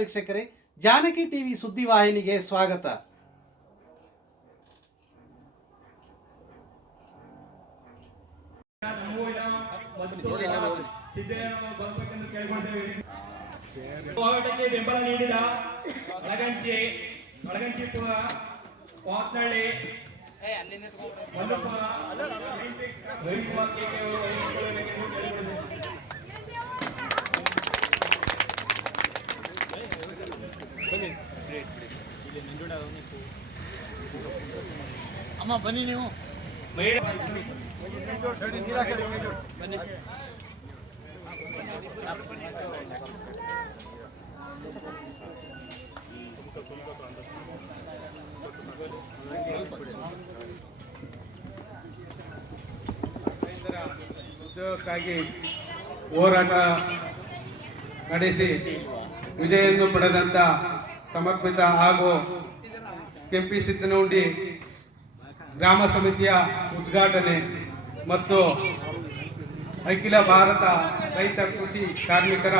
ವೀಕ್ಷಕರೇ, ಜಾನಕಿ ಟಿವಿ ಸುದ್ದಿವಾಹಿನಿಗೆ ಸ್ವಾಗತ. ಹೋರಾಟಕ್ಕೆ ಬೆಂಬಲ ನೀಡಿದ ಅಳಗಂಚಿ ಪಾತ್ನಳ್ಳಿ ಅಮ್ಮ ಬನ್ನಿ ನೀವು ಬನ್ನಿ. ಉದ್ಯೋಗಕ್ಕಾಗಿ ಹೋರಾಟ ನಡೆಸಿ ವಿಜಯವನ್ನು ಪಡೆದಂತ ಸಮರ್ಪಿತ ಹಾಗೂ ಕೆಂಪಿ ಸಿದ್ದನಹುಂಡಿ ಗ್ರಾಮ ಸಮಿತಿಯ ಉದ್ಘಾಟನೆ ಮತ್ತು ಅಖಿಲ ಭಾರತ ರೈತ ಕೃಷಿ ಕಾರ್ಮಿಕರ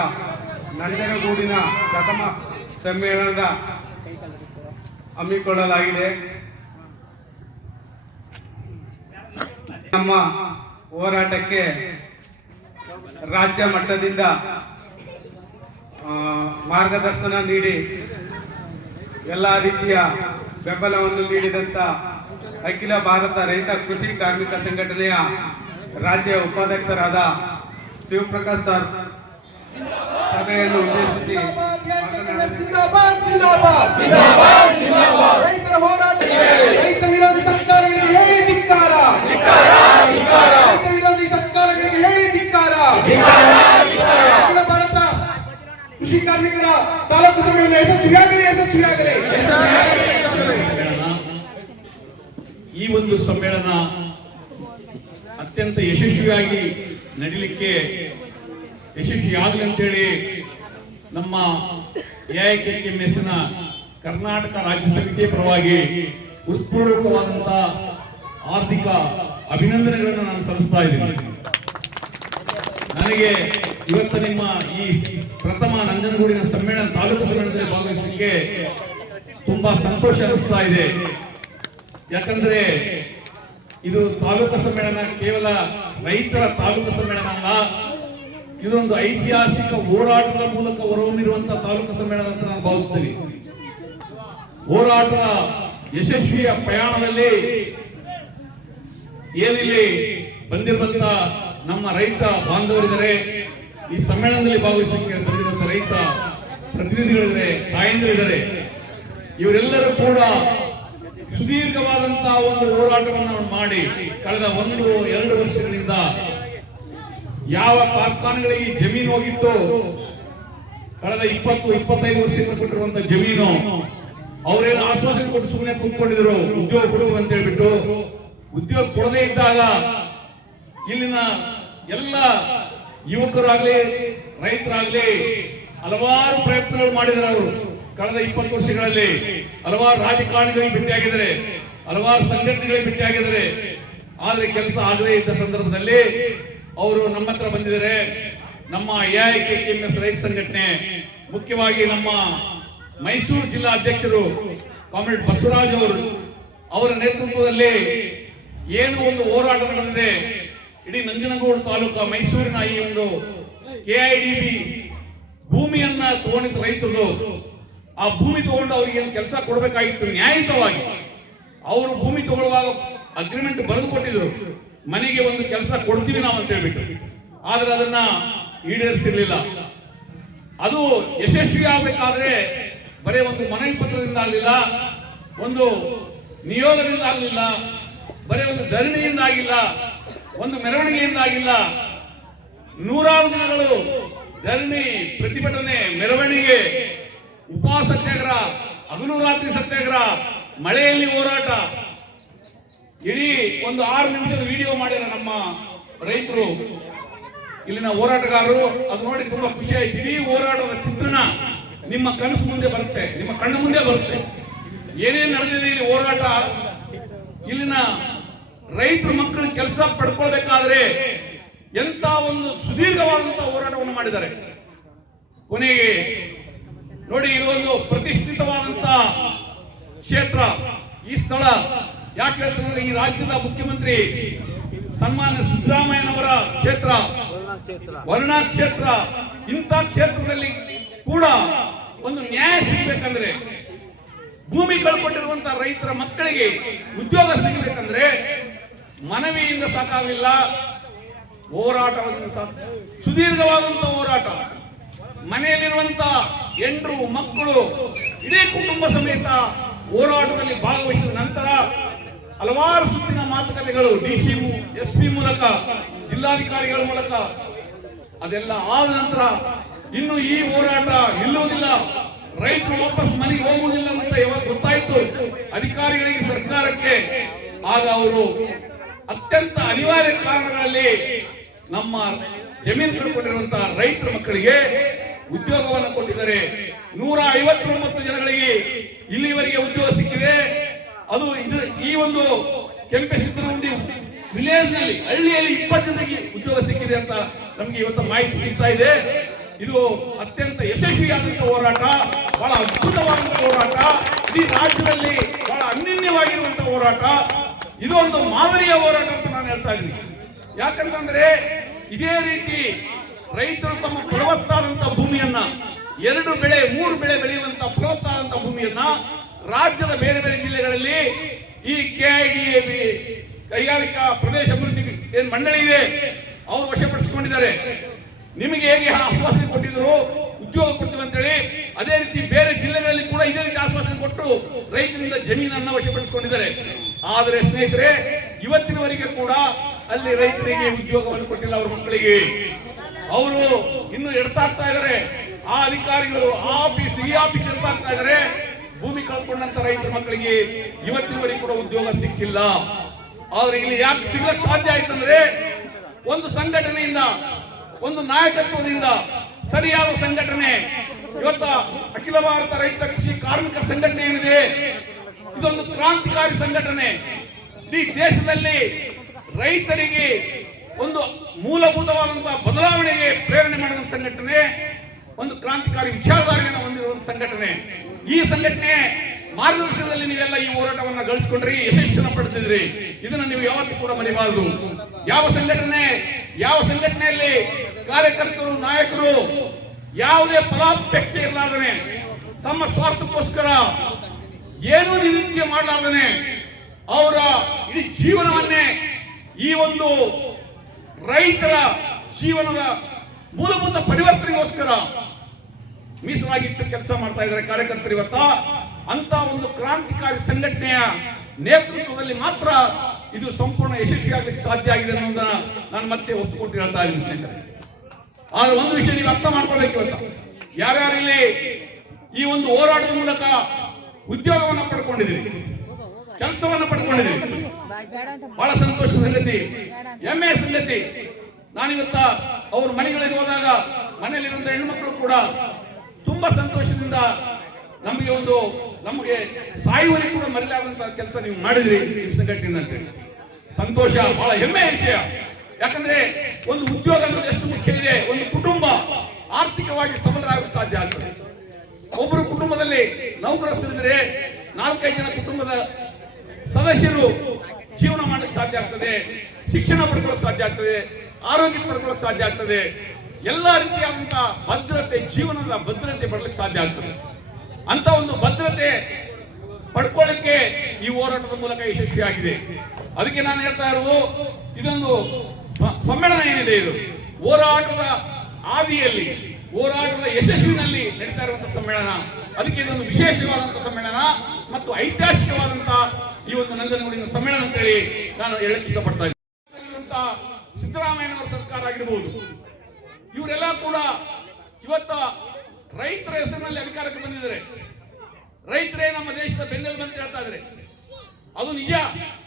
ನಂಜನಗೂಡಿನ ಪ್ರಥಮ ಸಮ್ಮೇಳನದ ಹಮ್ಮಿಕೊಳ್ಳಲಾಗಿದೆ. ನಮ್ಮ ಹೋರಾಟಕ್ಕೆ ರಾಜ್ಯ ಮಟ್ಟದಿಂದ ಮಾರ್ಗದರ್ಶನ ನೀಡಿ ಎಲ್ಲ ರೀತಿಯ ಬೆಂಬಲವನ್ನು ನೀಡಿದಂತ ಅಖಿಲ ಭಾರತ ರೈತ ಕೃಷಿ ಕಾರ್ಮಿಕ ಸಂಘಟನೆಯ ರಾಜ್ಯ ಉಪಾಧ್ಯಕ್ಷರಾದ ಶಿವಪ್ರಕಾಶ್ ಸರ್ ಸಭೆಯನ್ನು ಉದ್ದೇಶಿಸಿ ರೈತರ ಹೋರಾಟಕ್ಕೆ ರೈತ ವಿರೋಧಿ ಸರ್ಕಾರಗಳಿಗೆ ಹೇಳಿ ಧಿಕ್ಕಾರ, ರೈತ ವಿರೋಧಿ ಸರ್ಕಾರಗಳಿಗೆ ಹೇಳಿ ಧಿಕ್ಕಾರ. ಅಖಿಲ ಭಾರತ ಕೃಷಿ ಕಾರ್ಮಿಕರ ತಾಲೂಕು ಸಮ್ಮೇಳನ ಯಶಸ್ವಿಯಾಗಲಿ. ಈ ಒಂದು ಸಮ್ಮೇಳನ ಅತ್ಯಂತ ಯಶಸ್ವಿಯಾಗಿ ನಡೀಲಿಕ್ಕೆ ಯಶಸ್ವಿಯಾಗಲಿ ಅಂತೇಳಿ ನಮ್ಮ ಎಐಕೆಎಂಎಸ್ನ ಕರ್ನಾಟಕ ರಾಜ್ಯ ಸಮಿತಿಯ ಪರವಾಗಿ ಹೃತ್ಪೂರ್ವಕವಾದಂತಹ ಆರ್ಥಿಕ ಅಭಿನಂದನೆಗಳನ್ನು ನಾನು ಸಲ್ಲಿಸ್ತಾ ಇದ್ದೀನಿ. ನನಗೆ ಇವತ್ತು ನಿಮ್ಮ ಈ ಪ್ರಥಮ ನಂಜನಗೂಡಿನ ಸಮ್ಮೇಳನ ತಾಲೂಕು ಸಮ್ಮೇಳನದಲ್ಲಿ ಭಾಗವಹಿಸಲಿಕ್ಕೆ ತುಂಬಾ ಸಂತೋಷ ಅನಿಸ್ತಾ ಇದೆ. ಯಾಕಂದ್ರೆ ಇದು ತಾಲೂಕು ಸಮ್ಮೇಳನ ಕೇವಲ ರೈತರ ತಾಲೂಕು ಸಮ್ಮೇಳನ ಅಲ್ಲ, ಇದೊಂದು ಐತಿಹಾಸಿಕ ಹೋರಾಟದ ಮೂಲಕ ಹೊರಹೊಮ್ಮಿರುವಂತಹ ತಾಲೂಕು ಸಮ್ಮೇಳನ ಅಂತ ನಾನು ಭಾವಿಸ್ತೀನಿ. ಹೋರಾಟದ ಯಶಸ್ವಿಯ ಪ್ರಯಾಣದಲ್ಲಿ ಏನಿಲ್ಲಿ ಬಂದಿರುವಂತ ನಮ್ಮ ರೈತ ಬಾಂಧವರಿದ್ದಾರೆ, ಈ ಸಮ್ಮೇಳನದಲ್ಲಿ ಭಾಗವಹಿಸಲಿಕ್ಕೆ ಬಂದಿರುವಂತ ರೈತ ಪ್ರತಿನಿಧಿಗಳಿದ್ದಾರೆ, ತಾಯಂದಿರಿದ್ದಾರೆ. ಇವರೆಲ್ಲರೂ ಕೂಡ ಸುದೀರ್ಘವಾದಂತಹ ಒಂದು ಹೋರಾಟವನ್ನು ಮಾಡಿ ಕಳೆದ 1-2 ವರ್ಷಗಳಿಂದ ಯಾವ ಕಾರ್ಖಾನೆಗಳಿಗೆ ಜಮೀನು ಹೋಗಿತ್ತು, ಕಳೆದ 20-25 ವರ್ಷದಿಂದ ಕೊಟ್ಟಿರುವಂತಹ ಜಮೀನು ಅವರೇನು ಆಶ್ವಾಸನೆ ಕೊಟ್ಟು ಸುಮ್ಮನೆ ಕೂತ್ಕೊಂಡಿದ್ರು ಉದ್ಯೋಗ ಕೊಡುವ ಅಂತ ಹೇಳ್ಬಿಟ್ಟು. ಉದ್ಯೋಗ ಕೊಡದೇ ಇದ್ದಾಗ ಇಲ್ಲಿನ ಎಲ್ಲ ಯುವಕರಾಗ್ಲಿ ರೈತರಾಗ್ಲಿ ಹಲವಾರು ಪ್ರಯತ್ನಗಳು ಮಾಡಿದ್ದಾರೆ. ಅವರು ಕಳೆದ 20 ವರ್ಷಗಳಲ್ಲಿ ಹಲವಾರು ರಾಜಕಾರಣಿಗಳಿಗೆ ಭೇಟಿಯಾಗಿದ್ದಾರೆ, ಹಲವಾರು ಸಂಘಟನೆಗಳಿಗೆ ಭೇಟಿಯಾಗಿದ್ದಾರೆ. ಆದ್ರೆ ಕೆಲಸ ಆಗದೇ ಇದ್ದ ಸಂದರ್ಭದಲ್ಲಿ ಅವರು ನಮ್ಮ ಹತ್ರ ಬಂದಿದ್ದಾರೆ. ನಮ್ಮ ಎಐಕೆಎಂಎಸ್ ರೈತ ಸಂಘಟನೆ, ಮುಖ್ಯವಾಗಿ ನಮ್ಮ ಮೈಸೂರು ಜಿಲ್ಲಾ ಅಧ್ಯಕ್ಷರು ಕಾಮ್ರೇಡ್ ಬಸವರಾಜ್ ಅವರ ನೇತೃತ್ವದಲ್ಲಿ ಏನು ಒಂದು ಹೋರಾಟ ನಡೆದಿದೆ. ಇಡೀ ನಂಜನಗೂಡು ತಾಲೂಕು ಮೈಸೂರಿನ ಈ ಒಂದು ಕೆಐಡಿಬಿ ಭೂಮಿಯನ್ನ ತಗೊಂಡಿದ್ದ ರೈತರು ಆ ಭೂಮಿ ತಗೊಂಡು ಅವರಿಗೆ ಕೆಲಸ ಕೊಡಬೇಕಾಗಿತ್ತು ನ್ಯಾಯಯುತವಾಗಿ. ಅವರು ಭೂಮಿ ತಗೊಳ್ಳುವಾಗ ಅಗ್ರಿಮೆಂಟ್ ಬರೆದು ಕೊಟ್ಟಿದ್ರು, ಮನೆಗೆ ಒಂದು ಕೆಲಸ ಕೊಡ್ತೀವಿ ನಾವು ಅಂತ ಹೇಳ್ಬಿಟ್ಟು. ಆದ್ರೆ ಅದನ್ನ ಈಡೇರಿಸಿರ್ಲಿಲ್ಲ. ಅದು ಯಶಸ್ವಿ ಆಗಬೇಕಾದ್ರೆ ಬರೀ ಒಂದು ಮನವಿ ಪತ್ರದಿಂದ ಆಗಲಿಲ್ಲ, ಒಂದು ನಿಯೋಗದಿಂದ ಆಗಲಿಲ್ಲ, ಬರೀ ಒಂದು ಧರಣಿಯಿಂದ ಆಗಿಲ್ಲ, ಒಂದು ಮೆರವಣಿಗೆಯಿಂದ ಆಗಿಲ್ಲ. 100 ದಿನಗಳು ಧರಣಿ, ಪ್ರತಿಭಟನೆ, ಮೆರವಣಿಗೆ, ಉಪವಾಸ ಸತ್ಯಾಗ್ರಹ, ಹಗಲು ರಾತ್ರಿ ಸತ್ಯಾಗ್ರಹ, ಮಳೆಯಲ್ಲಿ ಹೋರಾಟ, ಇಡೀ ಒಂದು 6 ನಿಮಿಷದ ವಿಡಿಯೋ ಮಾಡಿದ ನಮ್ಮ ರೈತರು, ಇಲ್ಲಿನ ಹೋರಾಟಗಾರರು. ಅದು ನೋಡಿ ತುಂಬಾ ಖುಷಿ ಆಯ್ತು. ಇಡೀ ಹೋರಾಟದ ಚಿತ್ರಣ ನಿಮ್ಮ ಕನಸು ಮುಂದೆ ಬರುತ್ತೆ, ನಿಮ್ಮ ಕಣ್ಣು ಮುಂದೆ ಬರುತ್ತೆ. ಏನೇನು ನಡೆದಿದೆ ಇಲ್ಲಿ ಹೋರಾಟ. ಇಲ್ಲಿನ ರೈತರ ಮಕ್ಕಳು ಕೆಲಸ ಪಡ್ಕೊಳ್ಬೇಕಾದ್ರೆ ಎಂತ ಒಂದು ಸುದೀರ್ಘವಾದಂತಹ ಹೋರಾಟವನ್ನು ಮಾಡಿದ್ದಾರೆ. ಕೊನೆಗೆ ನೋಡಿ, ಇದೊಂದು ಪ್ರತಿಷ್ಠಿತವಾದಂತ ಕ್ಷೇತ್ರ. ಈ ಸ್ಥಳ ಯಾಕೆ ಹೇಳ್ತಾರೆ, ಈ ರಾಜ್ಯದ ಮುಖ್ಯಮಂತ್ರಿ ಸನ್ಮಾನ್ಯ ಸಿದ್ದರಾಮಯ್ಯನವರ ಕ್ಷೇತ್ರ, ವರ್ಣಾ ಕ್ಷೇತ್ರ. ಇಂಥ ಕ್ಷೇತ್ರದಲ್ಲಿ ಕೂಡ ಒಂದು ನ್ಯಾಯ ಸಿಗಬೇಕಂದ್ರೆ, ಭೂಮಿ ಕಳ್ಕೊಂಡಿರುವಂತಹ ರೈತರ ಮಕ್ಕಳಿಗೆ ಉದ್ಯೋಗ ಸಿಗಬೇಕಂದ್ರೆ ಮನವಿಯಿಂದ ಸಾಕಾಗಿಲ್ಲ, ಹೋರಾಟದಿಂದ ಸುದೀರ್ಘವಾದಂತಹ ಹೋರಾಟ. ಮನೆಯಲ್ಲಿರುವಂತ ಹೆಂಡರು ಮಕ್ಕಳು ಇಡೀ ಕುಟುಂಬ ಸಮೇತ ಹೋರಾಟದಲ್ಲಿ ಭಾಗವಹಿಸಿದ ನಂತರ ಹಲವಾರು ಸುತ್ತಿನ ಮಾತುಕತೆಗಳು ಡಿಸಿ SP ಮೂಲಕ, ಜಿಲ್ಲಾಧಿಕಾರಿಗಳ ಮೂಲಕ, ಅದೆಲ್ಲ ಆದ ನಂತರ ಇನ್ನು ಈ ಹೋರಾಟ ನಿಲ್ಲುವುದಿಲ್ಲ, ರೈತರು ವಾಪಸ್ ಮನೆಗೆ ಹೋಗುವುದಿಲ್ಲ ಅಂತ ಯಾವಾಗ ಗೊತ್ತಾಯ್ತು ಅಧಿಕಾರಿಗಳಿಗೆ, ಸರ್ಕಾರಕ್ಕೆ, ಆಗ ಅವರು ಅತ್ಯಂತ ಅನಿವಾರ್ಯ ಕಾರಣಗಳಲ್ಲಿ ನಮ್ಮ ಜಮೀನು ಕಳ್ಕೊಂಡಿರುವಂತಹ ರೈತರ ಮಕ್ಕಳಿಗೆ ಉದ್ಯೋಗವನ್ನು ಕೊಟ್ಟಿದ್ದಾರೆ. 159 ಜನಗಳಿಗೆ ಇಲ್ಲಿವರೆಗೆ ಉದ್ಯೋಗ ಸಿಕ್ಕಿದೆ. ಅದು ಈ ಒಂದು ಕೆಂಪೇಸಿದ್ದರಗುಂಡಿ ವಿಲೇಜ್ ನಲ್ಲಿ, ಹಳ್ಳಿಯಲ್ಲಿ 20 ಜನರಿಗೆ ಉದ್ಯೋಗ ಸಿಕ್ಕಿದೆ ಅಂತ ನಮಗೆ ಇವತ್ತು ಮಾಹಿತಿ ಸಿಗ್ತಾ ಇದೆ. ಇದು ಅತ್ಯಂತ ಯಶಸ್ವಿಯಾದಂತಹ ಹೋರಾಟ, ಬಹಳ ಅದ್ಭುತವಾದಂತಹ ಹೋರಾಟ, ಇಡೀ ರಾಜ್ಯದಲ್ಲಿ ಬಹಳ ಅನನ್ಯವಾಗಿರುವಂತಹ ಹೋರಾಟ. ಇದು ಒಂದು ಮಾದರಿಯ ಹೋರಾಟ ಅಂತ ನಾನು ಹೇಳ್ತಾ ಇದ್ದೀನಿ. ಯಾಕಂತಂದ್ರೆ ಇದೇ ರೀತಿ ರೈತರು ತಮ್ಮ ಫಲವತ್ತಾದಂತಹ ಭೂಮಿಯನ್ನ 2 ಬೆಳೆ 3 ಬೆಳೆ ಬೆಳೆಯುವಂತಹ ಫಲವತ್ತಾದಂತಹ ಭೂಮಿಯನ್ನ ರಾಜ್ಯದ ಬೇರೆ ಬೇರೆ ಜಿಲ್ಲೆಗಳಲ್ಲಿ ಈ KIDAB ಕೈಗಾರಿಕಾ ಪ್ರದೇಶ ಅಭಿವೃದ್ಧಿ ಏನ್ ಮಂಡಳಿ ಇದೆ, ಅವರು ವಶಪಡಿಸಿಕೊಂಡಿದ್ದಾರೆ. ನಿಮಗೆ ಹೇಗೆ ಆಶ್ವಾಸನೆ ಕೊಟ್ಟಿದ್ರು ಉದ್ಯೋಗ ಕೊಡ್ತೀವಿ ಅಂತೇಳಿ, ಅದೇ ರೀತಿ ಬೇರೆ ಜಿಲ್ಲೆಗಳಲ್ಲಿ ಕೂಡ ಇದೇ ರೀತಿ ಆಶ್ವಾಸನೆ ಕೊಟ್ಟು ರೈತರಿಂದ ಜಮೀನನ್ನ ವಶಪಡಿಸಿಕೊಂಡಿದ್ದಾರೆ. ಆದರೆ ಸ್ನೇಹಿತರೆ, ಇವತ್ತಿನವರೆಗೆ ಕೂಡ ಅಲ್ಲಿ ರೈತರಿಗೆ ಉದ್ಯೋಗವನ್ನು ಕೊಟ್ಟಿಲ್ಲ, ಅವ್ರ ಮಕ್ಕಳಿಗೆ. ಅವರು ಇನ್ನು ಎಡ್ತಾಗ್ತಾ ಇದ್ದಾರೆ. ಆ ಅಧಿಕಾರಿಗಳು ಆ ಆಫೀಸ್ ಈ ಆಫೀಸ್ ಎಡ್ತಾಗ್ತಾ ಇದ್ದಾರೆ. ಭೂಮಿ ಕಳ್ಕೊಂಡಂತ ರೈತರ ಮಕ್ಕಳಿಗೆ ಇವತ್ತಿನವರೆಗೆ ಕೂಡ ಉದ್ಯೋಗ ಸಿಕ್ಕಿಲ್ಲ. ಆದ್ರೆ ಇಲ್ಲಿ ಯಾಕೆ ಸಿಗ್ಲಕ್ಕೆ ಸಾಧ್ಯ ಆಯ್ತಂದ್ರೆ, ಒಂದು ಸಂಘಟನೆಯಿಂದ, ಒಂದು ನಾಯಕತ್ವದಿಂದ, ಸರಿಯಾದ ಸಂಘಟನೆ. ಇವತ್ತ ಅಖಿಲ ಭಾರತ ರೈತ ಕೃಷಿ ಕಾರ್ಮಿಕ ಸಂಘಟನೆ ಏನಿದೆ, ಇದೊಂದು ಕ್ರಾಂತಿಕಾರಿ ಸಂಘಟನೆ. ಈ ದೇಶದಲ್ಲಿ ರೈತರಿಗೆ ಒಂದು ಮೂಲಭೂತವಾದಂತಹ ಬದಲಾವಣೆಗೆ ಪ್ರೇರಣೆ ಮಾಡಿದ ಸಂಘಟನೆ, ಒಂದು ಕ್ರಾಂತಿಕಾರಿ ವಿಚಾರಧಾರೆಯನ್ನು ಹೊಂದಿರುವ ಸಂಘಟನೆ. ಈ ಸಂಘಟನೆ ಮಾರ್ಗದರ್ಶನದಲ್ಲಿ ನೀವೆಲ್ಲ ಈ ಹೋರಾಟವನ್ನು ಗಳಿಸಿಕೊಂಡ್ರಿ, ಯಶಸ್ಸನ್ನು ಪಡೆದಿದ್ರಿ. ಇದನ್ನು ನೀವು ಯಾವತ್ತೂ ಕೂಡ ಮರೆಯಬಾರದು. ಯಾವ ಸಂಘಟನೆಯಲ್ಲಿ ಕಾರ್ಯಕರ್ತರು, ನಾಯಕರು ಯಾವುದೇ ಫಲಾಪೇಕ್ಷೆ ಇರಲಾರದೆ, ತಮ್ಮ ಸ್ವಾರ್ಥಕ್ಕೋಸ್ಕರ ಏನೂ ನಿರೀಕ್ಷೆ ಮಾಡಲಾರದೆ, ಅವರ ಇಡೀ ಜೀವನವನ್ನೇ ಈ ಒಂದು ರೈತರ ಜೀವನದ ಮೂಲಭೂತ ಪರಿವರ್ತನೆಗೋಸ್ಕರ ಮೀಸಲಾಗಿಟ್ಟು ಕೆಲಸ ಮಾಡ್ತಾ ಇದ್ದಾರೆ ಕಾರ್ಯಕರ್ತರು. ಇವತ್ತ ಅಂತ ಒಂದು ಕ್ರಾಂತಿಕಾರಿ ಸಂಘಟನೆಯ ನೇತೃತ್ವದಲ್ಲಿ ಮಾತ್ರ ಇದು ಸಂಪೂರ್ಣ ಯಶಸ್ವಿಯಾಗಲಿಕ್ಕೆ ಸಾಧ್ಯ ಆಗಿದೆ ಅನ್ನೋದನ್ನ ನಾನು ಮತ್ತೆ ಒತ್ತು ಕೊಟ್ಟು ಹೇಳ್ತಾ ಇದ್ದೀನಿ ಸ್ನೇಹಿತರೆ. ಆದ್ರೆ ಒಂದು ವಿಷಯ ನೀವು ಅರ್ಥ ಮಾಡ್ಕೊಳ್ಬೇಕು, ಇವತ್ತು ಯಾರ್ಯಾರು ಇಲ್ಲಿ ಈ ಒಂದು ಹೋರಾಟದ ಮೂಲಕ ಉದ್ಯೋಗವನ್ನು ಪಡ್ಕೊಂಡಿದ್ದೀರಿ, ಕೆಲಸವನ್ನು ಪಡ್ಕೊಂಡಿದ್ದೀರಿ, ಬಹಳ ಸಂತೋಷ ಸಂಗತಿ, ಹೆಮ್ಮೆಯ ಸಂಗತಿ. ನಾನಿವತ್ತ ಅವ್ರ ಮನೆಗಳಿಗೆ ಹೋದಾಗ ಮನೆಯಲ್ಲಿರುವಂತಹ ಹೆಣ್ಮಕ್ಳು ಕೂಡ ತುಂಬಾ ಸಂತೋಷದಿಂದ ನಮಗೆ ಸಾಯುವವರೆಗೂ ಕೂಡ ಮರೆಯಲಾದಂತಹ ಕೆಲಸ ನೀವು ಮಾಡಿದ್ರಿ ನಿಮ್ಮ ಸಂಘಟನೆ ಅಂತ ಸಂತೋಷ, ಬಹಳ ಹೆಮ್ಮೆಯ ವಿಷಯ. ಯಾಕಂದ್ರೆ ಒಂದು ಉದ್ಯೋಗ ಅನ್ನೋದು ಎಷ್ಟು ಮುಖ್ಯ ಇದೆ. ಒಂದು ಕುಟುಂಬ ಆರ್ಥಿಕವಾಗಿ ಸಬಲರಾಗಲು ಸಾಧ್ಯ ಆಗ್ತದೆ. ಒಬ್ಬರು ಕುಟುಂಬದಲ್ಲಿ ನೌಕರಸ್ಥರಿದ್ರೆ 4-5 ಜನ ಕುಟುಂಬದ ಸದಸ್ಯರು ಜೀವನ ಮಾಡಲಿಕ್ಕೆ ಸಾಧ್ಯ ಆಗ್ತದೆ, ಶಿಕ್ಷಣ ಪಡ್ಕೊಳ್ಳೋಕೆ ಸಾಧ್ಯ ಆಗ್ತದೆ, ಆರೋಗ್ಯ ಪಡ್ಕೊಳ್ಳೋಕೆ ಸಾಧ್ಯ ಆಗ್ತದೆ, ಎಲ್ಲ ರೀತಿಯಾದಂತಹ ಭದ್ರತೆ, ಜೀವನದ ಭದ್ರತೆ ಪಡ್ಲಿಕ್ಕೆ ಸಾಧ್ಯ ಆಗ್ತದೆ. ಅಂತ ಒಂದು ಭದ್ರತೆ ಪಡ್ಕೊಳ್ಳಿಕ್ಕೆ ಈ ಹೋರಾಟದ ಮೂಲಕ ಯಶಸ್ವಿಯಾಗಿದೆ. ಅದಕ್ಕೆ ನಾನು ಹೇಳ್ತಾ ಇರೋದು, ಇದೊಂದು ಸಮ್ಮೇಳನ ಏನಿದೆ, ಇದು ಹೋರಾಟದ ಆದಿಯಲ್ಲಿ, ಹೋರಾಟದ ಯಶಸ್ವಿನಲ್ಲಿ ನಡೀತಾ ಇರುವಂತಹ ಸಮ್ಮೇಳನ. ಅದಕ್ಕೆ ಇದೊಂದು ವಿಶೇಷವಾದಂತಹ ಸಮ್ಮೇಳನ ಮತ್ತು ಐತಿಹಾಸಿಕವಾದಂತಹ ಈ ಒಂದು ನಂಜನಗೂಡಿನ ಸಮ್ಮೇಳನ ಅಂತೇಳಿ ನಾನು ಹೇಳಕ್ಕೆ ಇಷ್ಟಪಡ್ತಾ ಇದ್ದೀನಿ. ಸಿದ್ದರಾಮಯ್ಯನವರ ಸರ್ಕಾರ ಆಗಿರಬಹುದು, ಇವರೆಲ್ಲ ಕೂಡ ಇವತ್ತ ರೈತರ ಹೆಸರಿನಲ್ಲಿ ಅಧಿಕಾರಕ್ಕೆ ಬಂದಿದ್ದಾರೆ. ರೈತರೇ ನಮ್ಮ ದೇಶದ ಬೆನ್ನೆಲುಬು ಅಂತ ಹೇಳ್ತಾ ಇದ್ದಾರೆ. ಅದು ನಿಜ,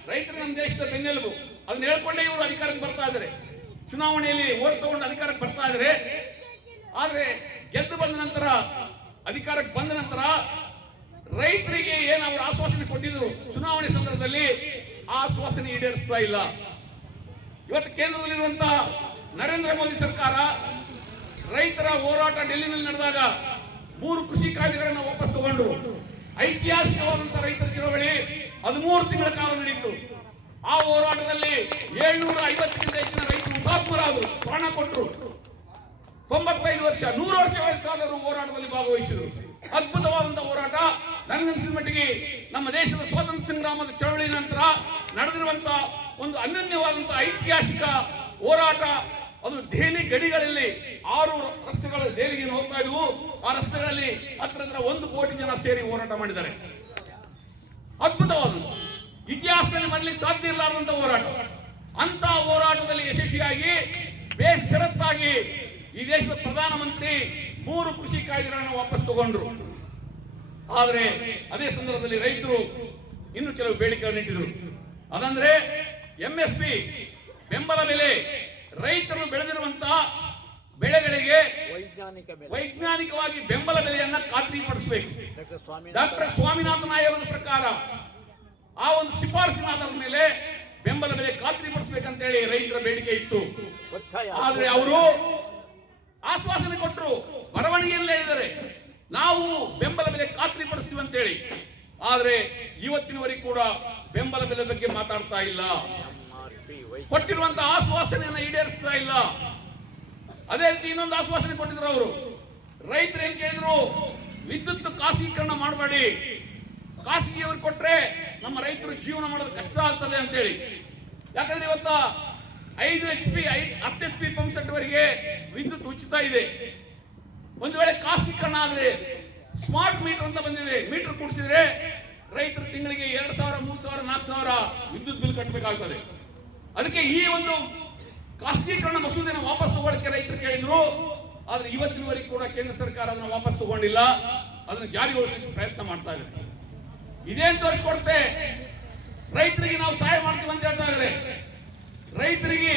ರೈತರು ನಮ್ಮ ದೇಶದ ಬೆನ್ನೆಲುಬು. ಅದನ್ನ ಹೇಳ್ಕೊಂಡೇ ಇವರು ಅಧಿಕಾರಕ್ಕೆ ಬರ್ತಾ ಇದ್ದಾರೆ. ಚುನಾವಣೆಯಲ್ಲಿ ಓಟ್ ತಗೊಂಡು ಅಧಿಕಾರಕ್ಕೆ ಬರ್ತಾ ಇದ್ದಾರೆ. ಆದ್ರೆ ಗೆದ್ದು ಬಂದ ನಂತರ, ಅಧಿಕಾರಕ್ಕೆ ಬಂದ ನಂತರ ರೈತರಿಗೆ ಏನು ಅವರು ಆಶ್ವಾಸನೆ ಕೊಟ್ಟಿದ್ರು ಚುನಾವಣೆ ಸಂದರ್ಭದಲ್ಲಿ, ಆ ಆಶ್ವಾಸನೆ ಈಡೇರಿಸ್ತಾ ಇಲ್ಲ. ಇವತ್ತು ಕೇಂದ್ರದಲ್ಲಿರುವಂತಹ ನರೇಂದ್ರ ಮೋದಿ ಸರ್ಕಾರ ರೈತರ ಹೋರಾಟ ಡೆಲ್ಲಿನಲ್ಲಿ ನಡೆದಾಗ 3 ಕೃಷಿ ಕಾಯ್ದೆಗಳನ್ನು ವಾಪಸ್ ತಗೊಂಡು ಐತಿಹಾಸಿಕವಾದಂತಹ ರೈತರ ಚಳವಳಿ 13 ತಿಂಗಳ ಕಾಲ ನಡೆಯಿತು. ಆ ಹೋರಾಟದಲ್ಲಿ 750ಕ್ಕಿಂತ ಹೆಚ್ಚಿನ ರೈತರು ಹುತಾತ್ಮರಾದರು, ಪ್ರಾಣ ಕೊಟ್ಟರು. 95 ವರ್ಷ 100 ವರ್ಷ ವಯಸ್ಸಾದರೂ ಹೋರಾಟದಲ್ಲಿ ಭಾಗವಹಿಸಿದರು. ಅದ್ಭುತವಾದಂತಹ ಹೋರಾಟ. ನನಗನ್ಸಿದ ಮಟ್ಟಿಗೆ ನಮ್ಮ ದೇಶದ ಸ್ವಾತಂತ್ರ್ಯ ಸಂಗ್ರಾಮದ ಚಳವಳಿ ನಂತರ ನಡೆದಿರುವಂತಹ ಒಂದು ಅನನ್ಯವಾದಂತಹ ಐತಿಹಾಸಿಕ ಹೋರಾಟ. ಅದು ದೆಹಲಿ ಗಡಿಗಳಲ್ಲಿ 6 ರಸ್ತೆಗಳು ದೆಹಲಿಗೆ ಹೋಗ್ತಾ ಇದ್ವು. ಆ ರಸ್ತೆಗಳಲ್ಲಿ ಹತ್ರ 1 ಕೋಟಿ ಜನ ಸೇರಿ ಹೋರಾಟ ಮಾಡಿದ್ದಾರೆ. ಅದ್ಭುತವಾದ ಇತಿಹಾಸದಲ್ಲಿ ಮಾಡಲಿಕ್ಕೆ ಸಾಧ್ಯ ಇರಲಾರದಂತಹ ಹೋರಾಟ. ಅಂತ ಹೋರಾಟದಲ್ಲಿ ಯಶಸ್ವಿಯಾಗಿ ಬೇಷರತ್ತಾಗಿ ಈ ದೇಶದ ಪ್ರಧಾನಮಂತ್ರಿ 3 ಕೃಷಿ ಕಾಯ್ದೆಗಳನ್ನು ವಾಪಸ್ ತಗೊಂಡ್ರು. ಆದರೆ ಅದೇ ಸಂದರ್ಭದಲ್ಲಿ ರೈತರು ಇನ್ನು ಕೆಲವು ಬೇಡಿಕೆಗಳನ್ನು ಇಟ್ಟಿದ್ರು. ಅದಂದ್ರೆ MSP ಬೆಂಬಲ ಬೆಲೆ, ರೈತರು ಬೆಳೆದಿರುವಂತಹ ಬೆಳೆಗಳಿಗೆ ವೈಜ್ಞಾನಿಕವಾಗಿ ಬೆಂಬಲ ಬೆಲೆಯನ್ನ ಖಾತ್ರಿಪಡಿಸಬೇಕು. ಡಾಕ್ಟರ್ ಸ್ವಾಮಿನಾಥನ್ ಆಯೋಗದ ಪ್ರಕಾರ ಆ ಒಂದು ಶಿಫಾರಸಿನ ಆಧಾರದ ಮೇಲೆ ಬೆಂಬಲ ಬೆಲೆ ಖಾತ್ರಿಪಡಿಸಬೇಕಂತ ಹೇಳಿ ರೈತರ ಬೇಡಿಕೆ ಇತ್ತು. ಆದ್ರೆ ಅವರು ಆಶ್ವಾಸನೆ ಕೊಟ್ಟರು, ಬರವಣಿಗೆಯಲ್ಲೇ ಹೇಳಿದ್ದಾರೆ ನಾವು ಬೆಂಬಲ ಬೆಲೆ ಖಾತ್ರಿಪಡಿಸ್ತೀವಿ ಅಂತ ಹೇಳಿ. ಆದ್ರೆ ಇವತ್ತಿನವರೆಗೂ ಕೂಡ ಬೆಂಬಲ ಬೆಲೆ ಬಗ್ಗೆ ಮಾತಾಡ್ತಾ ಇಲ್ಲ. ಕೊಟ್ಟಿರುವಂತಹ ಆಶ್ವಾಸನೆಯನ್ನು ಈಡೇರಿಸ್ತಾ ಇಲ್ಲ. ಅದೇ ರೀತಿ ಇನ್ನೊಂದು ಆಶ್ವಾಸನೆ ಕೊಟ್ಟಿದ್ರು ಅವರು. ರೈತರು ಏನ್ ಕೇಳಿದ್ರು, ವಿದ್ಯುತ್ ಖಾಸಗೀಕರಣ ಮಾಡಬೇಡಿ, ಖಾಸಗಿಯವರು ಕೊಟ್ರೆ ನಮ್ಮ ರೈತರು ಜೀವನ ಮಾಡೋದು ಕಷ್ಟ ಆಗ್ತದೆ ಅಂತ ಹೇಳಿ. ಯಾಕಂದ್ರೆ ಇವತ್ತ 5 HP 10 HP ಪಂಪ್ ಸೆಟ್ ವರೆಗೆ ವಿದ್ಯುತ್ ಉಚಿತ ಇದೆ. ಒಂದು ವೇಳೆ ಖಾಸಗೀಕರಣ ಆದ್ರೆ ಸ್ಮಾರ್ಟ್ ಮೀಟರ್ ಅಂತ ಬಂದಿದೆ, ಮೀಟರ್ ಕೂಡಿಸಿದ್ರೆ ರೈತರು ತಿಂಗಳಿಗೆ 2,000, 3,000, 4,000 ವಿದ್ಯುತ್ ಬಿಲ್ ಕಟ್ಟಬೇಕಾಗ್ತದೆ. ಅದಕ್ಕೆ ಈ ಒಂದು ಖಾಸಗೀಕರಣ ಮಸೂದೆನ ವಾಪಸ್ ತಗೊಳ್ಳಕ್ಕೆ ರೈತರು ಕೇಳಿದ್ರು. ಆದ್ರೆ ಇವತ್ತಿನವರೆಗೂ ಕೂಡ ಕೇಂದ್ರ ಸರ್ಕಾರ ಅದನ್ನು ವಾಪಸ್ ತಗೊಂಡಿಲ್ಲ, ಅದನ್ನು ಜಾರಿಗೊಳಿಸಲಿಕ್ಕೆ ಪ್ರಯತ್ನ ಮಾಡ್ತಾ ಇದೆ. ಇದೇನು ತೋರಿಸ್ಕೊಡ್ತೆ, ರೈತರಿಗೆ ನಾವು ಸಹಾಯ ಮಾಡ್ತೀವಿ ಅಂತ ಹೇಳ್ತಾ ಇದ್ರೆ ರೈತರಿಗೆ